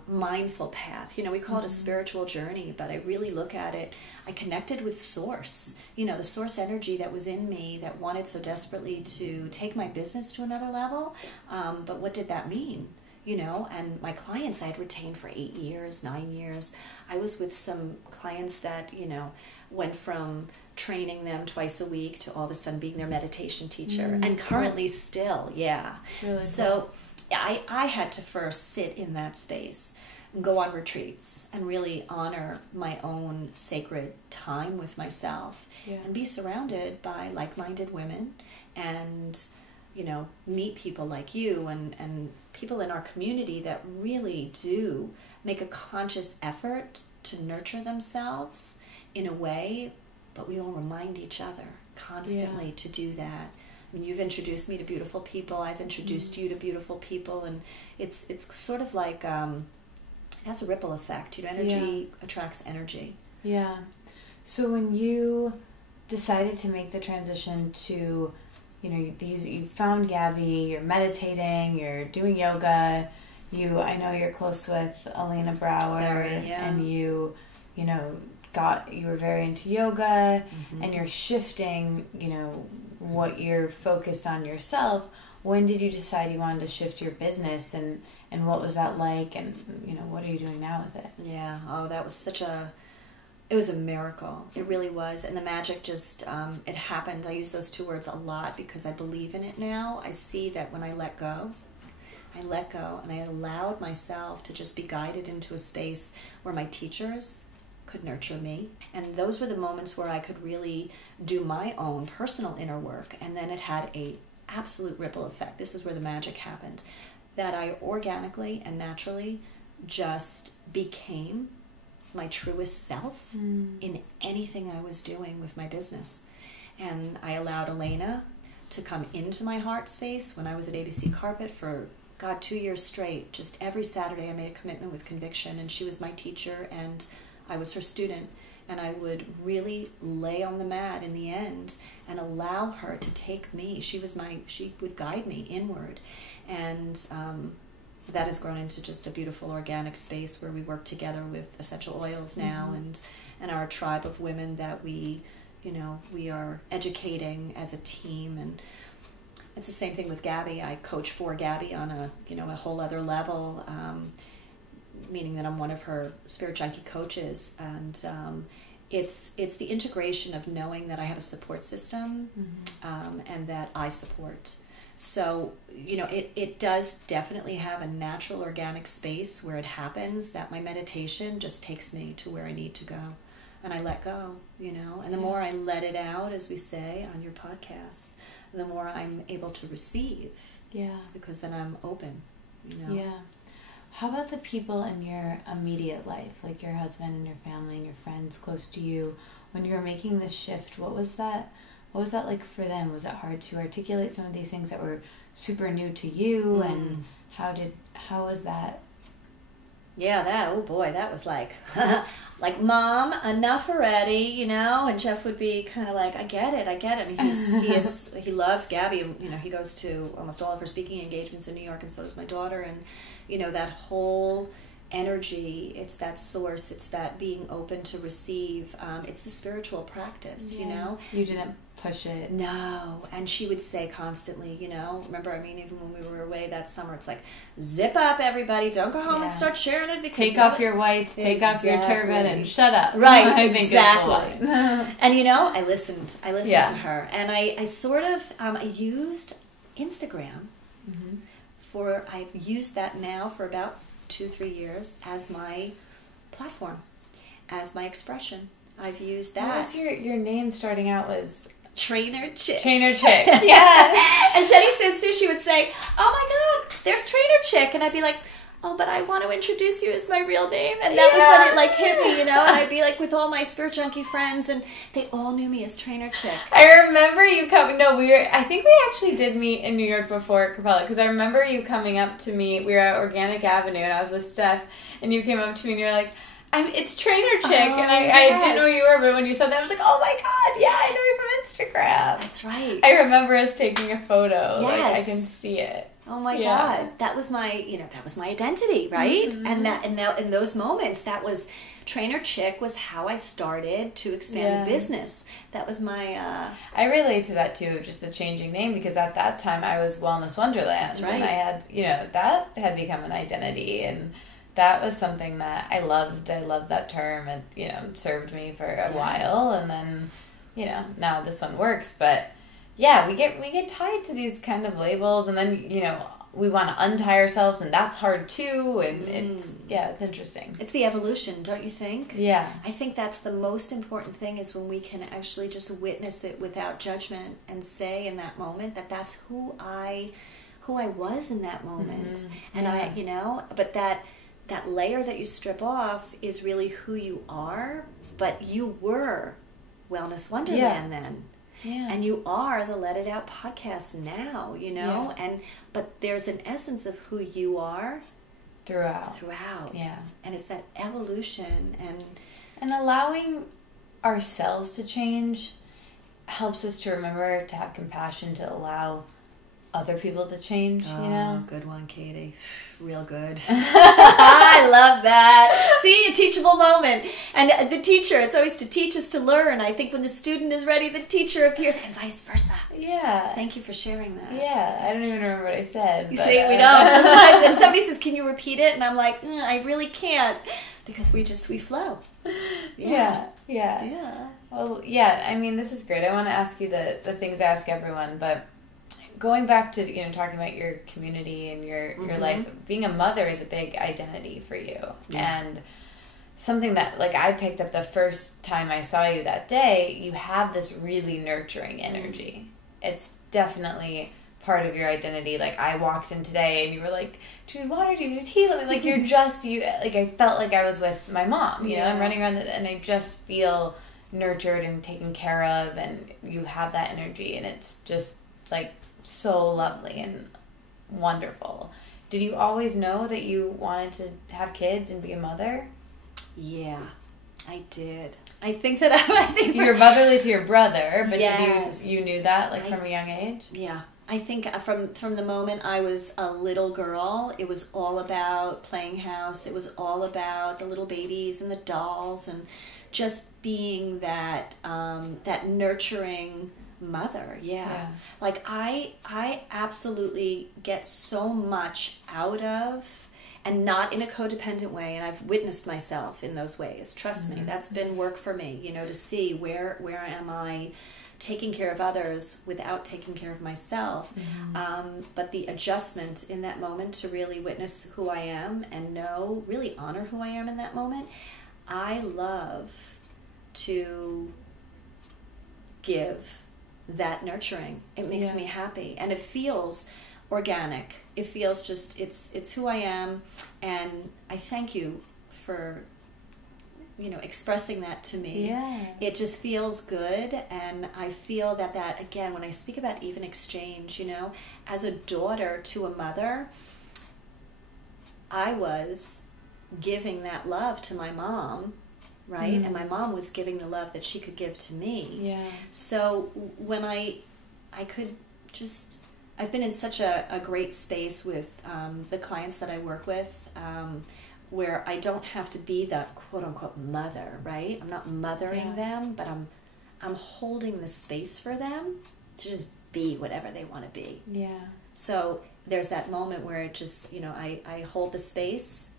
mindful path. You know, we call it a spiritual journey, but I really look at it, I connected with source, you know, the source energy that was in me that wanted so desperately to take my business to another level. But what did that mean? you know, and my clients I had retained for 8 years, 9 years. I was with some clients that, you know, went from training them twice a week to all of a sudden being their meditation teacher, and currently still, Really so I had to first sit in that space, go on retreats, and really honor my own sacred time with myself, and be surrounded by like-minded women, and, you know, meet people like you and people in our community that really do make a conscious effort to nurture themselves in a way, but we all remind each other constantly to do that. I mean, you've introduced me to beautiful people. I've introduced you to beautiful people, and it's sort of like it has a ripple effect. You know, energy attracts energy. Yeah. So when you decided to make the transition to, you know, you found Gabby, you're meditating, you're doing yoga. I know you're close with Elena Brower, and you know, you were very into yoga, and you're shifting, you know, what you're focused on yourself. When did you decide you wanted to shift your business, and what was that like, and, you know, what are you doing now with it? Yeah. Oh, that was it was a miracle. It really was. And the magic just, it happened. I use those two words a lot because I believe in it now. I see that when I let go, and I allowed myself to just be guided into a space where my teachers could nurture me. And those were the moments where I could really do my own personal inner work. And then it had a absolute ripple effect. This is where the magic happened. That I organically and naturally just became my truest self in anything I was doing with my business. And I allowed Elena to come into my heart space when I was at ABC Carpet for, 2 years straight. Just every Saturday I made a commitment with conviction, and she was my teacher and I was her student. And I would really lay on the mat in the end and allow her to take me. She would guide me inward. And that has grown into just a beautiful organic space where we work together with essential oils now, and our tribe of women that we are educating as a team. And it's the same thing with Gabby. I coach for Gabby on a whole other level, meaning that I'm one of her spirit junkie coaches. And it's the integration of knowing that I have a support system, and that I support. So, you know, it does definitely have a natural organic space where it happens that my meditation just takes me to where I need to go. And I let go, you know. And the more I let it out, as we say on your podcast, the more I'm able to receive. Yeah. Because then I'm open, you know. Yeah. How about the people in your immediate life, like your husband and your family and your friends close to you? When you were making this shift, what was that like for them? Was it hard to articulate some of these things that were super new to you? And how was that? Yeah, that was like, like, Mom, enough already, you know? And Jeff would be kind of like, I get it. And he loves Gabby. You know, he goes to almost all of her speaking engagements in New York, and so does my daughter. And, you know, that whole energy, it's that source, it's that being open to receive. It's the spiritual practice, you know? You didn't push it. No. And she would say constantly, you know, remember, I mean, even when we were away that summer, it's like, zip up, everybody, don't go home and start sharing it, because take off your whites, take off your turban, and shut up. Right, I think exactly. And, you know, I listened to her, and I sort of I used Instagram I've used that now for about 2-3 years as my platform, as my expression. I've used that. What was your name starting out was? Trainer Chick. Trainer Chick. Yeah. And Jenny Sinsu, she would say, oh my God, there's Trainer Chick. And I'd be like, oh, but I want to introduce you as my real name. And that was when it like hit me, you know, and I'd be like with all my spirit junkie friends, and they all knew me as Trainer Chick. I remember you coming, I think we actually did meet in New York before at Capella, because I remember you coming up to me. We were at Organic Avenue, and I was with Steph, and you came up to me, and you're like, it's Trainer Chick, and I didn't know who you were, but when you said that, I was like, oh my God, yeah, I know you from Instagram. That's right. I remember us taking a photo. Yes. Like, I can see it. Oh my God, that was my identity, right? And that in those moments, that was trainer chick was how I started to expand the business. That was my... I relate to that too, just the changing name, because at that time I was Wellness Wonderland. That's right. And I had, that had become an identity, and that was something that I loved. I loved that term. It, served me for a while, and then, now this one works. But yeah, we get tied to these kind of labels, and then, we want to untie ourselves, and that's hard too. And it's interesting. It's the evolution, don't you think? Yeah. I think that's the most important thing, is when we can actually just witness it without judgment and say in that moment that that's who I was in that moment. And but that layer that you strip off is really who you are, but you were Wellness Wonderland then. Yeah. And you are the Let It Out podcast now, but there's an essence of who you are throughout. Yeah. And it's that evolution and allowing ourselves to change helps us to remember to have compassion, to allow other people to change, Good one, Katie. Real good. I love that. See, a teachable moment. And the teacher, it's always to teach us to learn. I think when the student is ready, the teacher appears, and vice versa. Yeah. Thank you for sharing that. Yeah, I don't even remember what I said. You see, we don't. Sometimes, and somebody says, can you repeat it? And I'm like, I really can't. Because we flow. Yeah. Well, yeah, I mean, this is great. I want to ask you the things I ask everyone, but going back to, talking about your community and your life, being a mother is a big identity for you. Yeah. And something that, I picked up the first time I saw you that day, you have this really nurturing energy. It's definitely part of your identity. I walked in today and you were like, do you need water? Do you need tea? You're just, I felt like I was with my mom, I'm running around and I just feel nurtured and taken care of, and you have that energy, and it's just, so lovely and wonderful. Did you always know that you wanted to have kids and be a mother? Yeah, I did. I think that you were motherly to your brother, but yes. Did you knew that from a young age? Yeah. I think from the moment I was a little girl, it was all about playing house. It was all about the little babies and the dolls, and just being that that nurturing mother. Yeah. I absolutely get so much out of, and not in a codependent way, and I've witnessed myself in those ways. Trust me, that's been work for me, to see where am I taking care of others without taking care of myself. But the adjustment in that moment to really witness who I am and really honor who I am in that moment. I love to give that nurturing. It makes me happy, and it feels organic. It feels just it's who I am, and I thank you for expressing that to me. Yeah. It just feels good, and I feel that again, when I speak about even exchange, as a daughter to a mother, I was giving that love to my mom, right? And my mom was giving the love that she could give to me. Yeah. So when I could just, I've been in such a great space with the clients that I work with, where I don't have to be the quote-unquote mother, right? I'm not mothering them, but I'm holding the space for them to just be whatever they want to be. Yeah. So there's that moment where it just, I hold the space,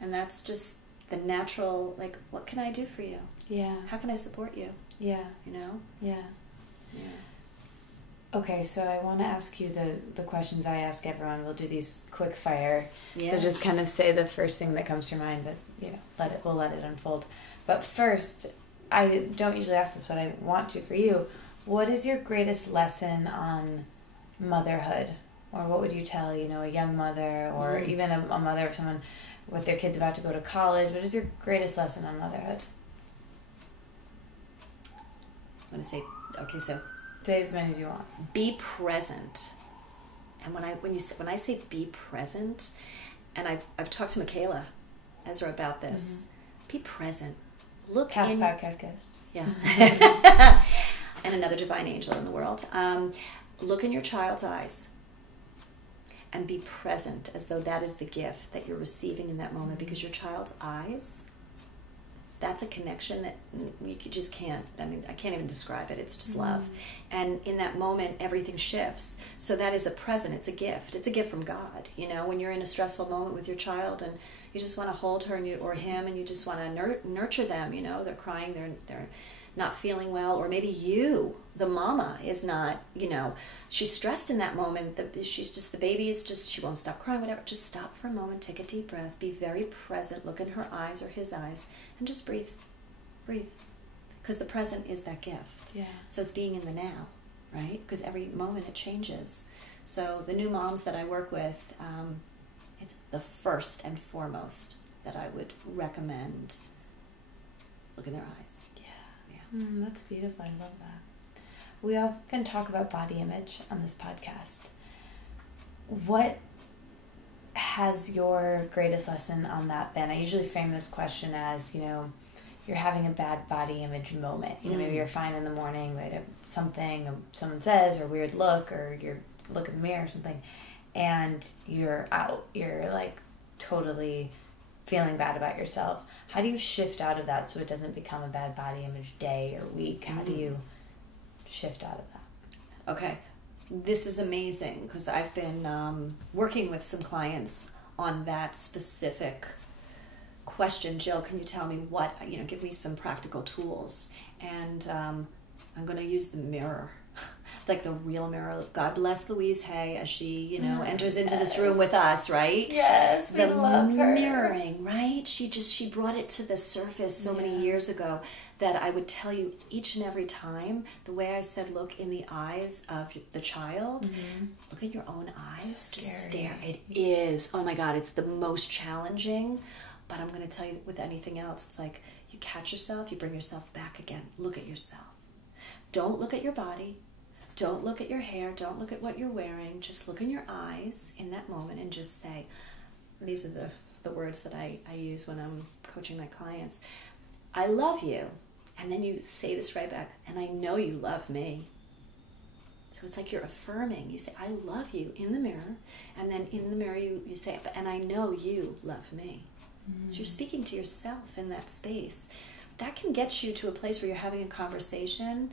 and that's just the natural, what can I do for you? Yeah. How can I support you? Yeah. Yeah. Yeah. Okay, so I want to ask you the questions I ask everyone. We'll do these quick fire. Yeah. So just kind of say the first thing that comes to your mind, but we'll let it unfold. But first, I don't usually ask this, but I want to for you. What is your greatest lesson on motherhood? Or what would you tell, a young mother, or even a mother of someone with their kids about to go to college? What is your greatest lesson on motherhood? I'm going to say, okay, so say as many as you want. Be present. And when I say be present, and I've talked to Michaela Ezra about this. Be present. Look podcast guest. Yeah. And another divine angel in the world. Look in your child's eyes and be present, as though that is the gift that you're receiving in that moment, because your child's eyes, that's a connection that you just can't, I mean, I can't even describe it. It's just love. And in that moment, everything shifts. So that is a present. It's a gift. It's a gift from God. You know, when you're in a stressful moment with your child and you just want to hold her and or him, and you just want to nurture them, you know, they're crying, they're not feeling well, or maybe you, the mama, is not, you know, she's stressed in that moment. The baby is just, she won't stop crying, whatever. Just stop for a moment, take a deep breath, be very present, look in her eyes or his eyes, and just breathe. Because the present is that gift. Yeah. So it's being in the now, right? Because every moment it changes. So the new moms that I work with, it's the first and foremost that I would recommend look in their eyes. That's beautiful. I love that. We often talk about body image on this podcast. What has your greatest lesson on that been? I usually frame this question as, you know, you're having a bad body image moment. You know, maybe you're fine in the morning, but something someone says, or weird look, or you look in the mirror or something, and you're out. You're like totally feeling bad about yourself. How do you shift out of that so it doesn't become a bad body image day or week? How do you shift out of that? Okay. This is amazing because I've been working with some clients on that specific question. Jill, can you tell me what, you know, give me some practical tools. And I'm going to use the mirror. Like the real mirror. God bless Louise Hay as she, you know, enters into this room with us, right? Yes, we love her. Mirroring, right? She brought it to the surface so many years ago that I would tell you each and every time, the way I said, look in the eyes of the child, look at your own eyes, So just scary. stare. It is. Oh my God, it's the most challenging. But I'm going to tell you, with anything else, it's like you catch yourself, you bring yourself back again. Look at yourself. Don't look at your body. Don't look at your hair. Don't look at what you're wearing. Just look in your eyes in that moment and just say, these are the words that I use when I'm coaching my clients. I love you. And then you say this right back, and I know you love me. So it's like you're affirming. You say, I love you in the mirror. And then in the mirror you say, and I know you love me. So you're speaking to yourself in that space. That can get you to a place where you're having a conversation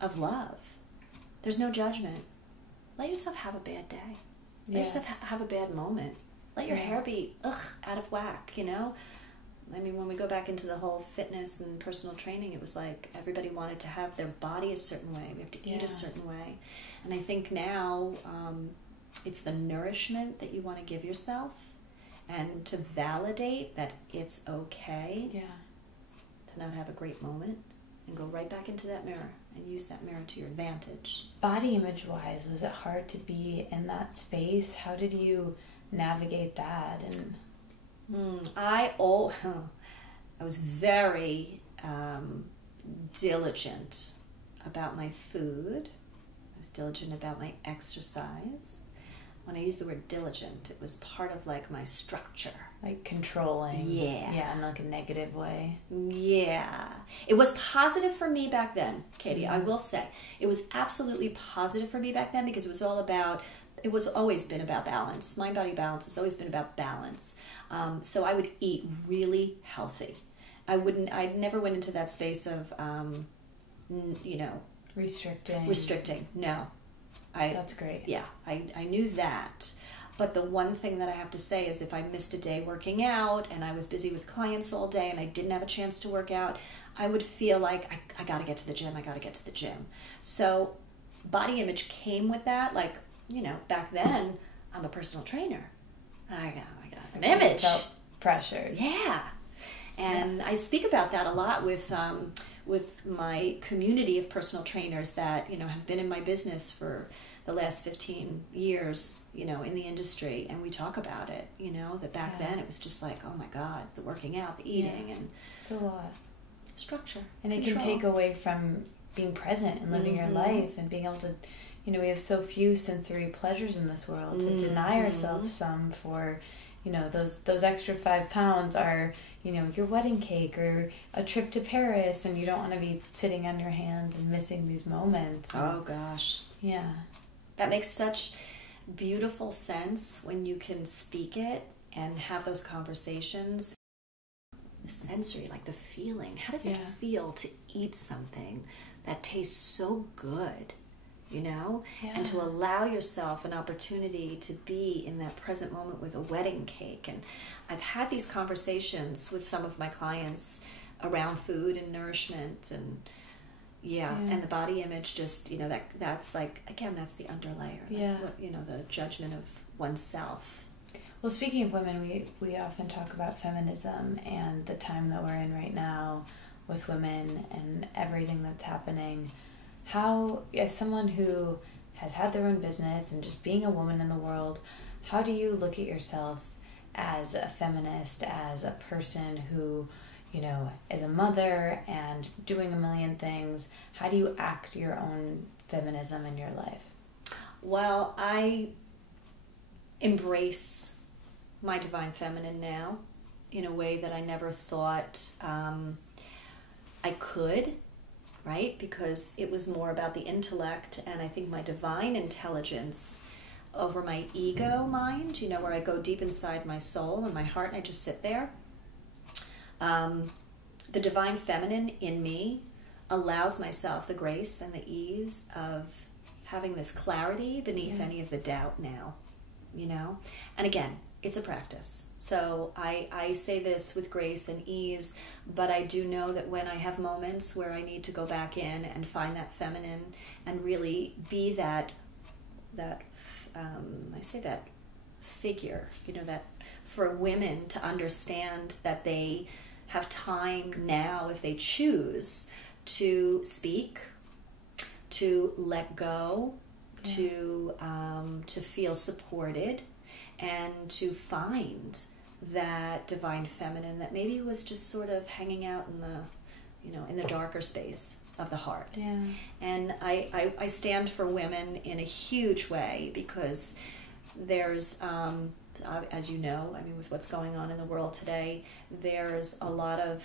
of love. There's no judgment. Let yourself have a bad day. Let yourself have a bad moment. Let your hair be out of whack, you know? I mean, when we go back into the whole fitness and personal training, it was like everybody wanted to have their body a certain way. We have to eat a certain way. And I think now it's the nourishment that you want to give yourself, and to validate that it's okay to not have a great moment, and go right back into that mirror and use that mirror to your advantage. Body image wise, was it hard to be in that space? How did you navigate that? And I was very diligent about my food. I was diligent about my exercise. When I use the word diligent, it was part of like my structure. Like controlling. Yeah. Yeah, in like a negative way. Yeah. It was positive for me back then, Katie, I will say. It was absolutely positive for me back then because it was always been about balance. Mind body balance has always been about balance. So I would eat really healthy. I never went into that space of, restricting. No. That's great. Yeah, I knew that. But the one thing that I have to say is if I missed a day working out and I was busy with clients all day and I didn't have a chance to work out, I would feel like I got to get to the gym. So body image came with that. Like, you know, back then, I'm a personal trainer. I got an image. Felt pressured. Yeah. And I speak about that a lot with my community of personal trainers that, you know, have been in my business for the last 15 years, you know, in the industry. And we talk about it, you know, that back then it was just like, oh my God, the working out, the eating, and it's a lot. Structure. And it can take away from being present and living your life and being able to, you know, we have so few sensory pleasures in this world to deny ourselves some for, you know, those extra 5 pounds are, you know, your wedding cake or a trip to Paris, and you don't want to be sitting on your hands and missing these moments. Oh gosh. Yeah. That makes such beautiful sense when you can speak it and have those conversations. the sensory, like the feeling. How does it Yeah. feel to eat something that tastes so good, you know? And to allow yourself an opportunity to be in that present moment with a wedding cake. And I've had these conversations with some of my clients around food and nourishment and and the body image, just, you know, that's like, again, that's the underlayer. Yeah. Like, you know, the judgment of oneself. Well, speaking of women, we often talk about feminism and the time that we're in right now with women and everything that's happening. How, as someone who has had their own business and just being a woman in the world, how do you look at yourself as a feminist, as a person who, you know, is a mother and doing a million things? How do you act your own feminism in your life? Well, I embrace my divine feminine now in a way that I never thought I could, right? Because it was more about the intellect, and I think my divine intelligence over my ego mind, you know, where I go deep inside my soul and my heart and I just sit there. The divine feminine in me allows myself the grace and the ease of having this clarity beneath any of the doubt now, you know? And again, it's a practice. So I say this with grace and ease, but I do know that when I have moments where I need to go back in and find that feminine and really be that I say that figure, you know, that for women to understand that they have time now, if they choose, to speak, to let go, to feel supported, and to find that divine feminine that maybe was just sort of hanging out in the, you know, in the darker space of the heart. Yeah. And I stand for women in a huge way because there's, as you know, I mean, with what's going on in the world today, there's a lot of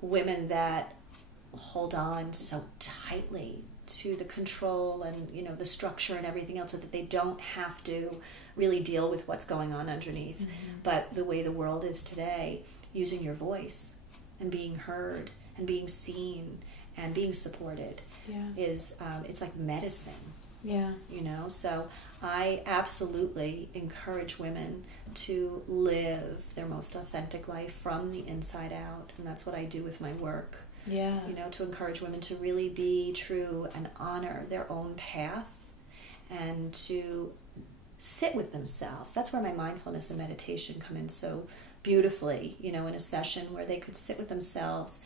women that hold on so tightly to the control and, you know, the structure and everything else so that they don't have to really deal with what's going on underneath. Mm-hmm. But the way the world is today, using your voice and being heard and being seen and being supported is, it's like medicine. Yeah. You know, so I absolutely encourage women to live their most authentic life from the inside out. And that's what I do with my work. Yeah. You know, to encourage women to really be true and honor their own path and to sit with themselves. That's where my mindfulness and meditation come in so beautifully, you know, in a session where they could sit with themselves,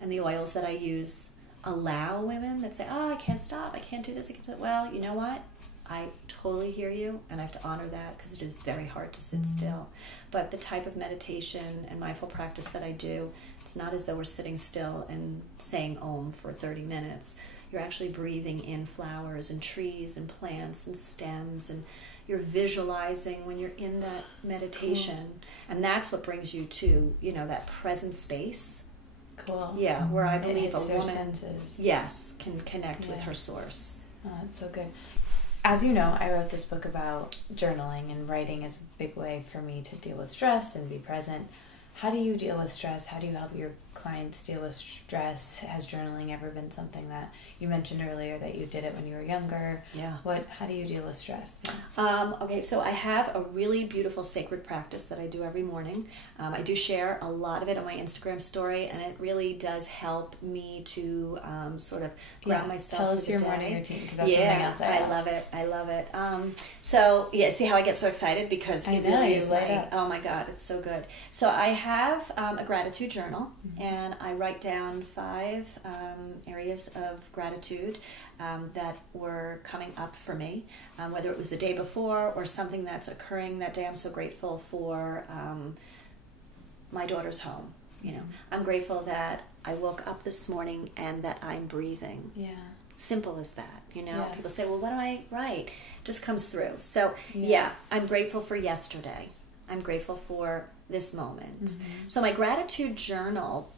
and the oils that I use allow women that say, oh, I can't stop, I can't do this, I can't do that. Well, you know what? I totally hear you, and I have to honor that because it is very hard to sit still. But the type of meditation and mindful practice that I do, it's not as though we're sitting still and saying Om for 30 minutes. You're actually breathing in flowers and trees and plants and stems, and you're visualizing when you're in that meditation. And that's what brings you to, you know, that present space. Cool. Yeah, where I believe a woman, senses. Yes, can connect with her source. Oh, that's so good. As you know, I wrote this book about journaling, and writing is a big way for me to deal with stress and be present. How do you deal with stress? How do you help your clients deal with stress? Has journaling ever been something that you mentioned earlier that you did it when you were younger? Yeah. How do you deal with stress? Okay, so I have a really beautiful sacred practice that I do every morning. I do share a lot of it on my Instagram story, and it really does help me to sort of ground myself. Tell us your morning routine, because that's something else I love it. I love it. So yeah, see how I get so excited because it really is like, oh my God, it's so good. So I have a gratitude journal, and I write down 5 areas of gratitude that were coming up for me, whether it was the day before or something that's occurring that day. I'm so grateful for my daughter's home. You know, I'm grateful that I woke up this morning and that I'm breathing. Yeah. Simple as that, you know. Yeah. People say, well, what do I write? Just comes through. So yeah, I'm grateful for yesterday. I'm grateful for this moment. Mm-hmm. So my gratitude journal,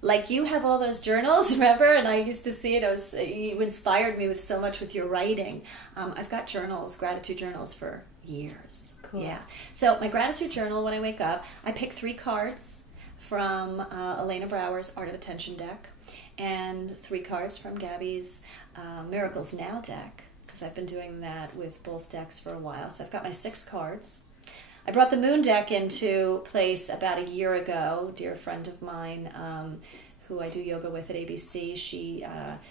like you have all those journals, remember? And I used to see it. You inspired me with so much with your writing. I've got journals, gratitude journals for years. Cool. Yeah. So my gratitude journal, when I wake up, I pick 3 cards from Elena Brower's Art of Attention deck and 3 cards from Gabby's Miracles Now deck, because I've been doing that with both decks for a while. So I've got my 6 cards. I brought the Moon deck into place about a year ago. A dear friend of mine who I do yoga with at ABC, she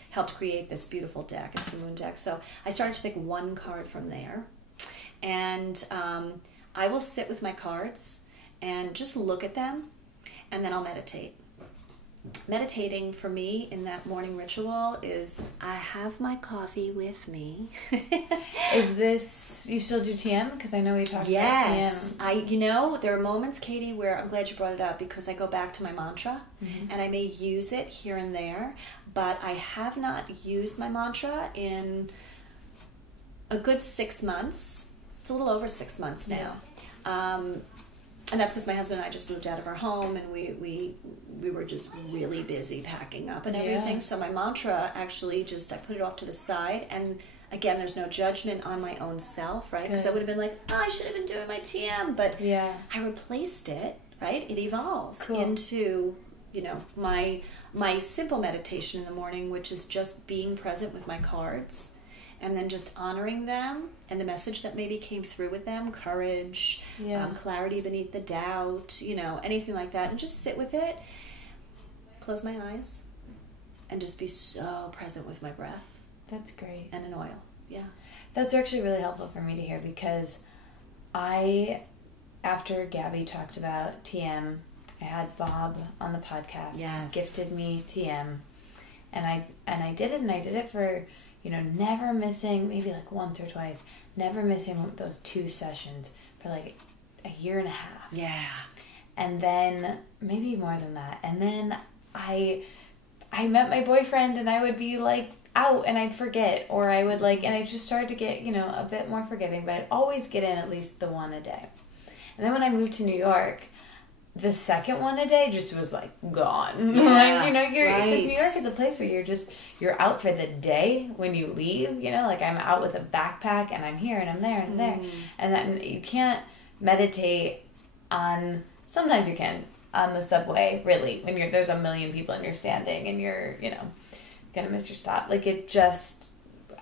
helped create this beautiful deck. It's the Moon deck. So I started to pick 1 card from there. And I will sit with my cards and just look at them, and then I'll meditate. Meditating for me in that morning ritual is I have my coffee with me. Is this, you still do TM? Because I know we talked yes. about TM. You know, there are moments, Katie, where I'm glad you brought it up, because I go back to my mantra, and I may use it here and there, but I have not used my mantra in a good 6 months. It's a little over 6 months now. And that's because my husband and I just moved out of our home, and we were just really busy packing up and everything. So my mantra, actually, just I put it off to the side, and again, there's no judgment on my own self, right? Because I would have been like, oh, I should have been doing my TM, but I replaced it, right? It evolved into, you know, my simple meditation in the morning, which is just being present with my cards, and then just honoring them and the message that maybe came through with them, courage, clarity beneath the doubt, you know, anything like that. And just sit with it, close my eyes, and just be so present with my breath. That's great. And an oil, That's actually really helpful for me to hear, because after Gabby talked about TM, I had Bob on the podcast, gifted me TM, and I did it for, you know, never missing, maybe like once or twice, never missing those 2 sessions for like a year and a half. Yeah. And then maybe more than that. And then I met my boyfriend, and I would be like out and I'd forget, or I would like, and I just started to get, you know, a bit more forgiving, but I'd always get in at least the 1 a day. And then when I moved to New York, the second 1 a day just was like gone. Like, you know, because New York is a place where you're out for the day when you leave, you know, like I'm out with a backpack and I'm here and I'm there and I'm there. And then you can't meditate on, sometimes you can, on the subway, really, when there's a million people and you're standing and you're, you know, gonna miss your stop. Like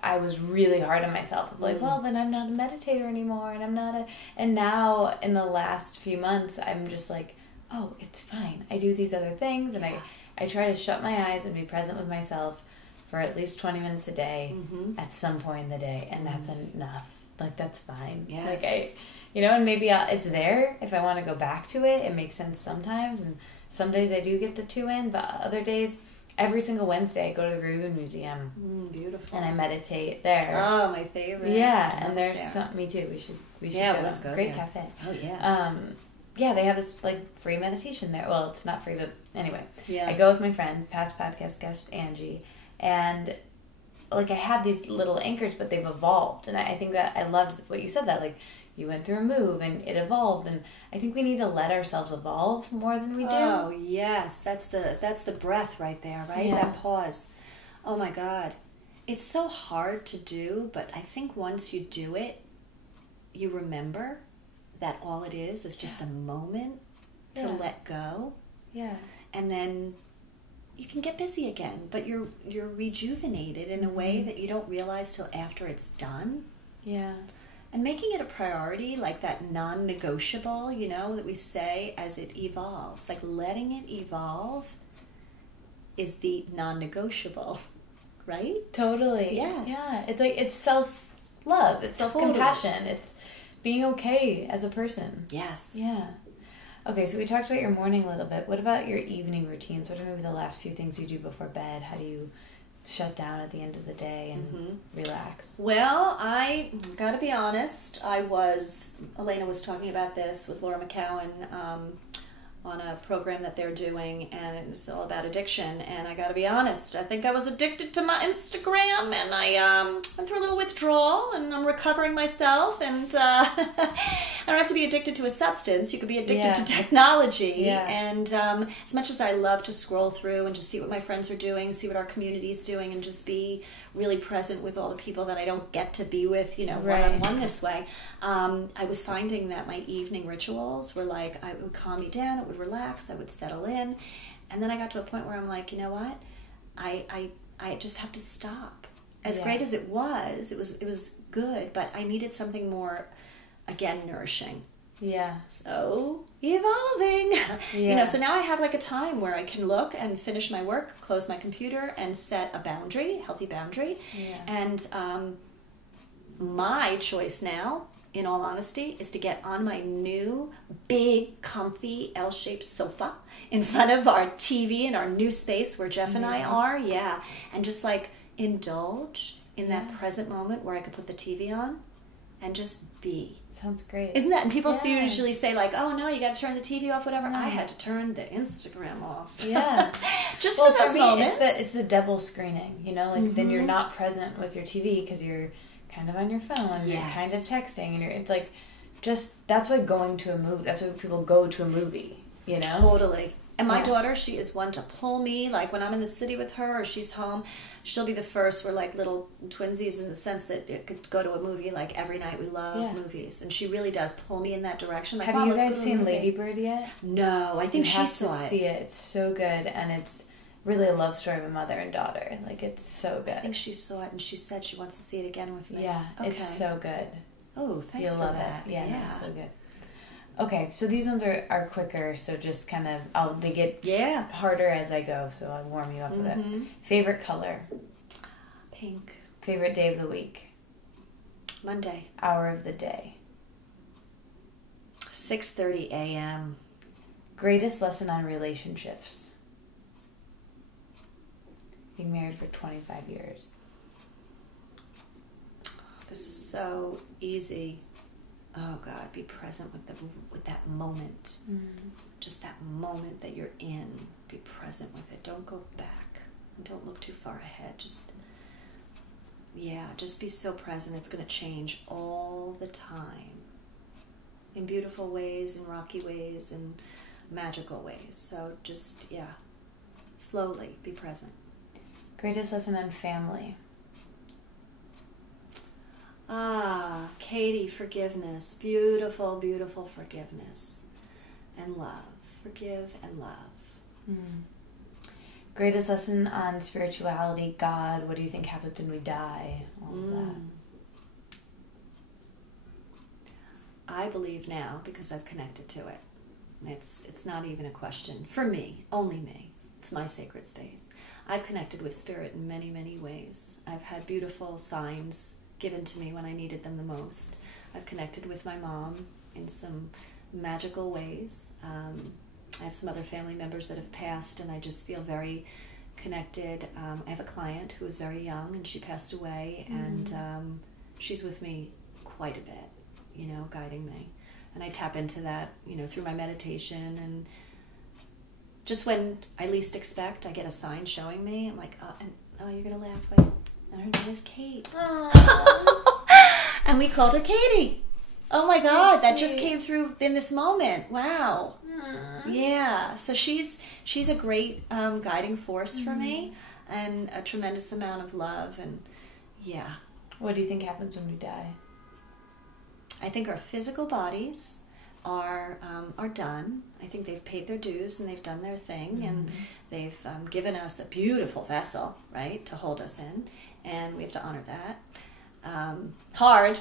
I was really hard on myself of like, well, then I'm not a meditator anymore, and I'm not and now in the last few months, I'm just like, oh, it's fine. I do these other things, and I try to shut my eyes and be present with myself for at least 20 minutes a day at some point in the day, and that's enough. Like, that's fine. Yes. Like, you know, and maybe it's there if I want to go back to it. It makes sense sometimes, and some days I do get the 2 in, but other days, every single Wednesday, I go to the Rubin Museum. Beautiful. And I meditate there. Oh, my favorite. Yeah, and there's me too. We should go. Let's go. Great cafe. Oh, yeah. Yeah, they have this like free meditation there. Well, it's not free, but anyway. Yeah. I go with my friend, past podcast guest Angie, and like I have these little anchors, but they've evolved. And I think that I loved what you said, that like you went through a move and it evolved, and I think we need to let ourselves evolve more than we do. Oh, yes. That's the breath right there, right? Yeah. That pause. Oh my God. It's so hard to do, but I think once you do it, you remember that all it is just a moment to let go. Yeah. And then you can get busy again, but you're rejuvenated in a way that you don't realize till after it's done. Yeah. And making it a priority, like that non-negotiable, you know, that we say as it evolves. Like letting it evolve is the non-negotiable, right? Totally. Yes. Yeah. It's like, it's self-love. It's self-compassion. Totally. It's being okay as a person. Yes. Yeah. Okay, so we talked about your morning a little bit. What about your evening routines? What are maybe the last few things you do before bed? How do you shut down at the end of the day and relax? Well, I gotta be honest, Elena was talking about this with Laura McCowan on a program that they're doing, and it was all about addiction, and I gotta be honest, I think I was addicted to my Instagram, and I went through a little withdrawal, and I'm recovering myself, and don't have to be addicted to a substance. You could be addicted Yeah. to technology. Yeah. And as much as I love to scroll through and just see what my friends are doing, see what our community is doing, and just be really present with all the people that I don't get to be with, you know, Right. one-on-one this way, I was finding that my evening rituals were like, it would calm me down, it would relax, I would settle in. And then I got to a point where I'm like, you know what? I just have to stop. As Yeah. great as it was good, but I needed something more, again, nourishing. Yeah. So evolving. You know, so now I have like a time where I can look and finish my work, close my computer, and set a boundary, healthy boundary. Yeah. And my choice now, in all honesty, is to get on my new big, comfy L-shaped sofa in front of our TV in our new space where Jeff and I are. Yeah. And just like indulge in that present moment where I could put the TV on and just be. Sounds great. Isn't that? And people Yeah. usually say like, oh no, you got to turn the TV off, whatever. No. I had to turn the Instagram off. Yeah. Just Well, for those me, moments. it's the double screening, you know, like then you're not present with your TV because you're kind of on your phone, you're kind of texting, and it's like, just, that's why going to a movie, that's why people go to a movie, you know? Totally. And my Yeah. daughter, she is one to pull me, like when I'm in the city with her or she's home, she'll be the first. We're like little twinsies in the sense that it could go to a movie like every night. We love movies. And she really does pull me in that direction. Like, Have Mom, you let's guys go to a seen movie. Lady Bird yet? No, I think You she have saw to it. see it. It's so good, and it's really a love story of a mother and daughter. Like, it's so good. I think she saw it and she said she wants to see it again with me. Yeah, Okay. it's so good. Oh, thanks You'll for love that. it. Yeah, no, it's so good. Okay, so these ones are quicker, so just kind of, they get harder as I go, so I'll warm you up with it. Favorite color? Pink. Favorite day of the week? Monday. Hour of the day? 6:30 a.m. Greatest lesson on relationships? Being married for 25 years. This is so easy. Oh God, be present with that moment. Just that moment that you're in. Be present with it. Don't go back. And don't look too far ahead. Just be so present. It's going to change all the time. In beautiful ways, in rocky ways, in magical ways. So just, slowly be present. Greatest lesson on family? Katie, forgiveness. Beautiful, beautiful forgiveness. And love. Forgive and love. Greatest lesson on spirituality, God, what do you think happens when we die? All of that. I believe now, because I've connected to it. It's not even a question. For me, only me. It's my sacred space. I've connected with spirit in many, many ways. I've had beautiful signs given to me when I needed them the most. I've connected with my mom in some magical ways. I have some other family members that have passed, and I just feel very connected. I have a client who was very young, and she passed away, and she's with me quite a bit, you know, guiding me. And I tap into that, you know, through my meditation, and just when I least expect, I get a sign showing me. I'm like, you're going to laugh. Wait. And her name is Kate. And we called her Katie. Oh my God, that just came through in this moment. Wow. Yeah. So she's a great guiding force for me, and a tremendous amount of love. And What do you think happens when we die? I think our physical bodies are done. I think they've paid their dues and they've done their thing, and they've given us a beautiful vessel, right, to hold us in, and we have to honor that. Hard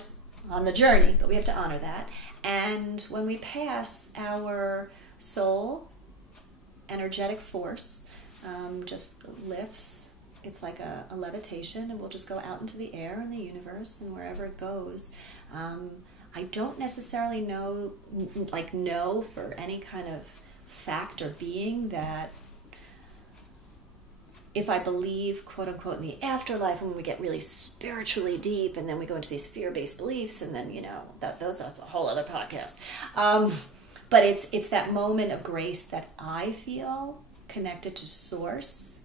on the journey, but we have to honor that. And when we pass, our soul, energetic force, just lifts. It's like a levitation, and we'll just go out into the air and the universe, and wherever it goes. I don't necessarily know for any kind of fact or being that if I believe, quote unquote, in the afterlife, and when we get really spiritually deep, and then we go into these fear-based beliefs, and then, you know, that's a whole other podcast. But it's that moment of grace that I feel connected to source,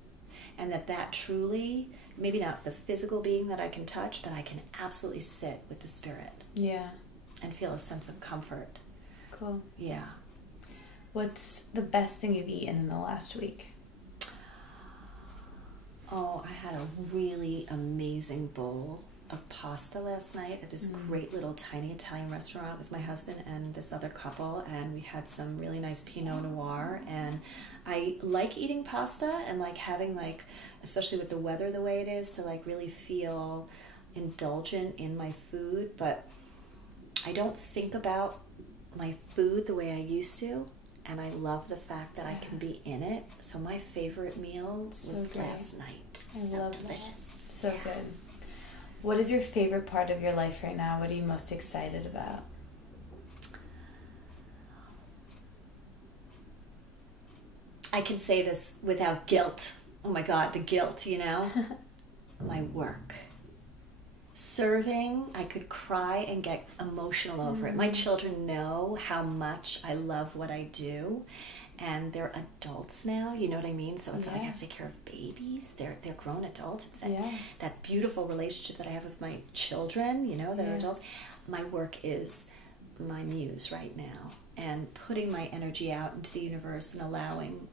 and that truly, maybe not the physical being that I can touch, but I can absolutely sit with the spirit. Yeah. feel a sense of comfort. Cool. Yeah. What's the best thing you've eaten in the last week? Oh, I had a really amazing bowl of pasta last night at this great little tiny Italian restaurant with my husband and this other couple, and we had some really nice Pinot Noir. And I like eating pasta and like having like, especially with the weather the way it is, to like really feel indulgent in my food, but I don't think about my food the way I used to, and I love the fact that I can be in it. So my favorite meal was last night. So delicious. So good. What is your favorite part of your life right now? What are you most excited about? I can say this without guilt. Oh my God, the guilt, you know? My work. Serving, I could cry and get emotional over it. My children know how much I love what I do, and they're adults now, you know what I mean? So it's like I have to take care of babies. They're grown adults. It's that beautiful relationship that I have with my children, you know, that are adults. My work is my muse right now, and putting my energy out into the universe and allowing,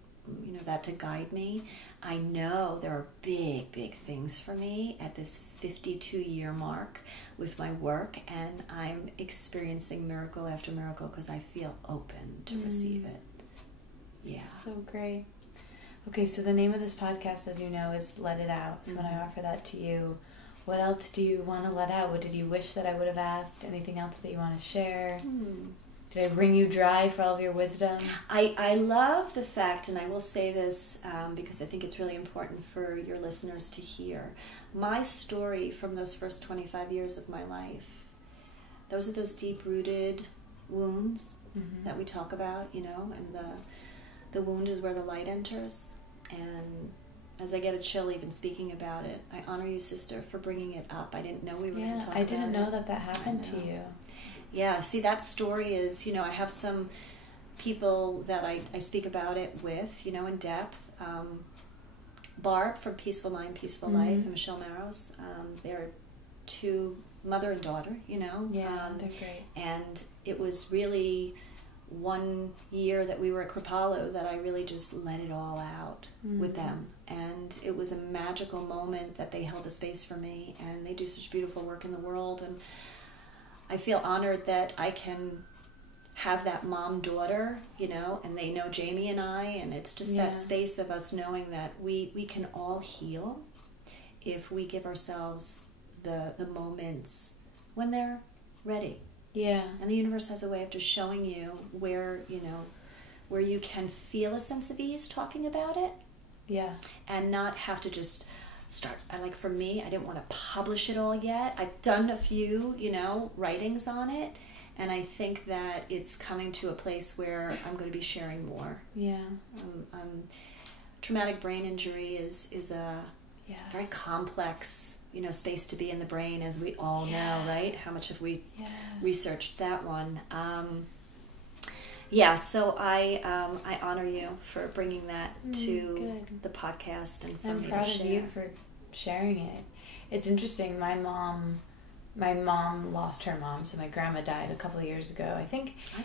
you know, that to guide me. I know there are big, big things for me at this 52-year mark with my work, and I'm experiencing miracle after miracle because I feel open to receive it. Yeah. So great. Okay, so the name of this podcast, as you know, is Let It Out. So when I offer that to you, what else do you want to let out? What did you wish that I would have asked? Anything else that you want to share? Did I wring you dry for all of your wisdom? I love the fact, and I will say this because I think it's really important for your listeners to hear, my story from those first 25 years of my life. Those are those deep-rooted wounds that we talk about, you know, and the wound is where the light enters. And as I get a chill even speaking about it, I honor you, sister, for bringing it up. I didn't know we were going to talk about it. I didn't know that happened to you. Yeah, see, that story is, you know, I have some people that I speak about it with, you know, in depth. Barb from Peaceful Mind, Peaceful Life, and Michelle Marrows. They're two, mother and daughter, you know. Yeah, they're great. And it was really one year that we were at Kripalu that I really just let it all out with them. And it was a magical moment that they held a space for me, and they do such beautiful work in the world. And I feel honored that I can have that mom-daughter, you know, and they know Jamie and I, and it's just that space of us knowing that we can all heal if we give ourselves the moments when they're ready. Yeah. And the universe has a way of just showing you where, you know, where you can feel a sense of ease talking about it. Yeah. And not have to just start. Like for me, I didn't want to publish it all yet. I've done a few, you know, writings on it, and I think that it's coming to a place where I'm going to be sharing more. Yeah. Traumatic brain injury is a very complex, you know, space to be in the brain, as we all know, right? How much have we researched that one? So I honor you for bringing that to the podcast and for me to share. I'm proud of you for sharing it. It's interesting. My mom lost her mom, so my grandma died a couple of years ago. I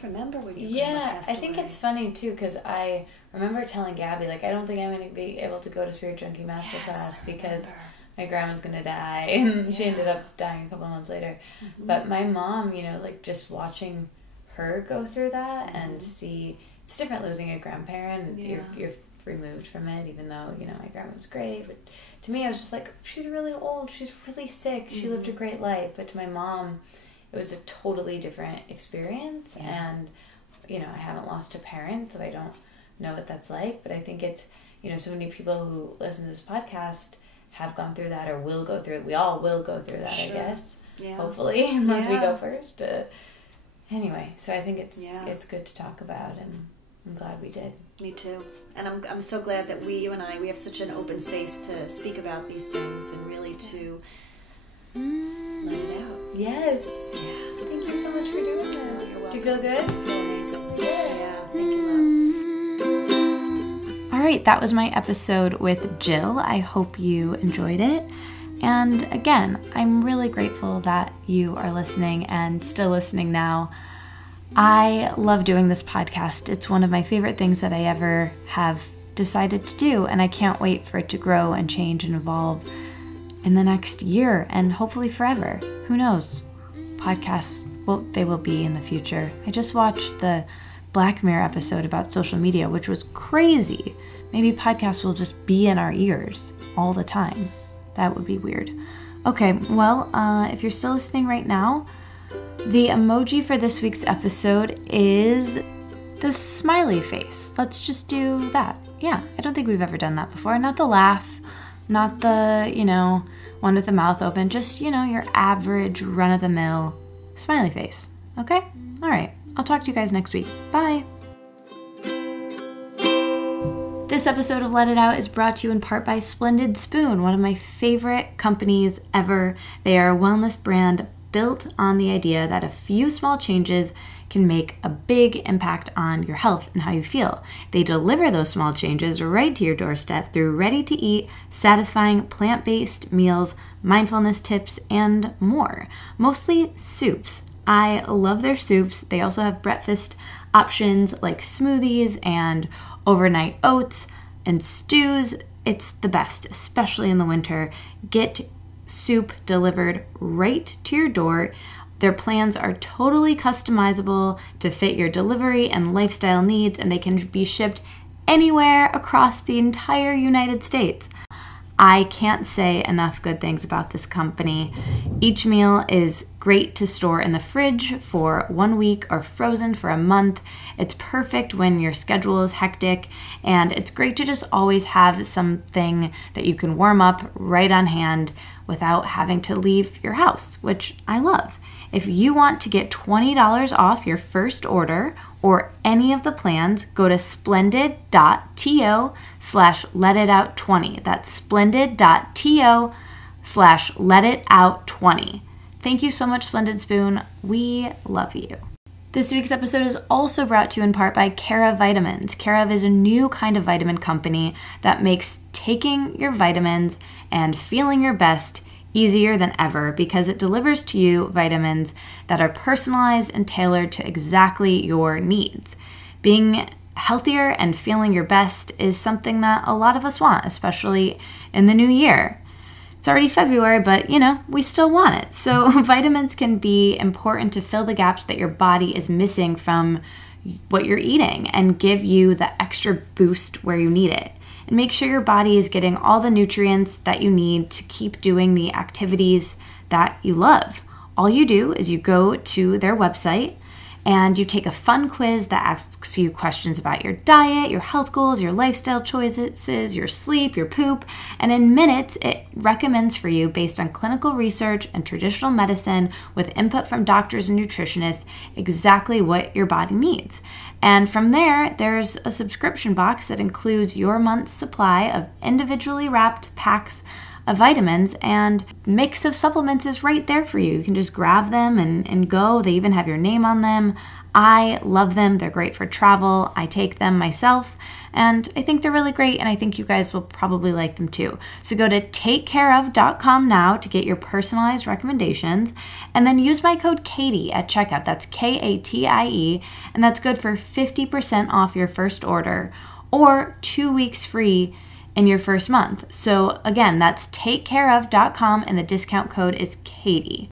remember when your grandma passed away. I think it's funny too, because I remember telling Gabby, like, I don't think I'm going to be able to go to Spirit Junkie Masterclass because my grandma's going to die, and she ended up dying a couple of months later. But my mom, you know, like, just watching her go through that and see, it's different losing a grandparent. You're removed from it, even though, you know, my grandma was great, but to me I was just like, she's really old, she's really sick, she lived a great life. But to my mom, it was a totally different experience. And, you know, I haven't lost a parent, so I don't know what that's like, but I think it's, you know, so many people who listen to this podcast have gone through that or will go through it. We all will go through that, I guess, hopefully, unless we go first. Anyway, so I think it's good to talk about, and I'm glad we did. Me too. And I'm so glad that you and I, we have such an open space to speak about these things and really to let it out. Yes. Yeah. Thank you so much for doing this. You're welcome. Do you feel good? I feel amazing. Yeah. Thank you, love. All right, that was my episode with Jill. I hope you enjoyed it. And again, I'm really grateful that you are listening and still listening now. I love doing this podcast. It's one of my favorite things that I ever have decided to do, and I can't wait for it to grow and change and evolve in the next year and hopefully forever. Who knows? Podcasts, well, they will be in the future. I just watched the Black Mirror episode about social media, which was crazy. Maybe podcasts will just be in our ears all the time. That would be weird. Okay, well, if you're still listening right now, the emoji for this week's episode is the smiley face. Let's just do that. Yeah, I don't think we've ever done that before. Not the laugh, not the, one with the mouth open, just, your average run-of-the-mill smiley face. Okay? All right. I'll talk to you guys next week. Bye. This episode of Let It Out is brought to you in part by Splendid Spoon, one of my favorite companies ever. They are a wellness brand built on the idea that a few small changes can make a big impact on your health and how you feel. They deliver those small changes right to your doorstep through ready-to-eat, satisfying plant-based meals, mindfulness tips, and more. Mostly soups. I love their soups. They also have breakfast options like smoothies and overnight oats and stews. It's the best, especially in the winter. Get soup delivered right to your door. Their plans are totally customizable to fit your delivery and lifestyle needs, and they can be shipped anywhere across the entire United States. I can't say enough good things about this company. Each meal is great to store in the fridge for 1 week or frozen for a month. It's perfect when your schedule is hectic, and it's great to just always have something that you can warm up right on hand without having to leave your house, which I love. If you want to get $20 off your first order or any of the plans, go to splendid.to/letitout20. That's splendid.to/letitout20. Thank you so much, Splendid Spoon. We love you. This week's episode is also brought to you in part by Cara Vitamins. Cara is a new kind of vitamin company that makes taking your vitamins and feeling your best easier than ever because it delivers to you vitamins that are personalized and tailored to exactly your needs. Being healthier and feeling your best is something that a lot of us want, especially in the new year. It's already February, but we still want it. So vitamins can be important to fill the gaps that your body is missing from what you're eating and give you the extra boost where you need it. And make sure your body is getting all the nutrients that you need to keep doing the activities that you love. All you do is you go to their website and you take a fun quiz that asks you questions about your diet, your health goals, your lifestyle choices, your sleep, your poop, and in minutes it recommends for you based on clinical research and traditional medicine with input from doctors and nutritionists exactly what your body needs. And from there, there's a subscription box that includes your month's supply of individually wrapped packs of vitamins, and mix of supplements is right there for you. You can just grab them and go. They even have your name on them. I love them. They're great for travel. I take them myself, and I think they're really great, and I think you guys will probably like them too. So go to takecareof.com now to get your personalized recommendations, and then use my code Katie at checkout. That's KATIE, and that's good for 50% off your first order or 2 weeks free in your first month. So again, that's takecareof.com and the discount code is Katie.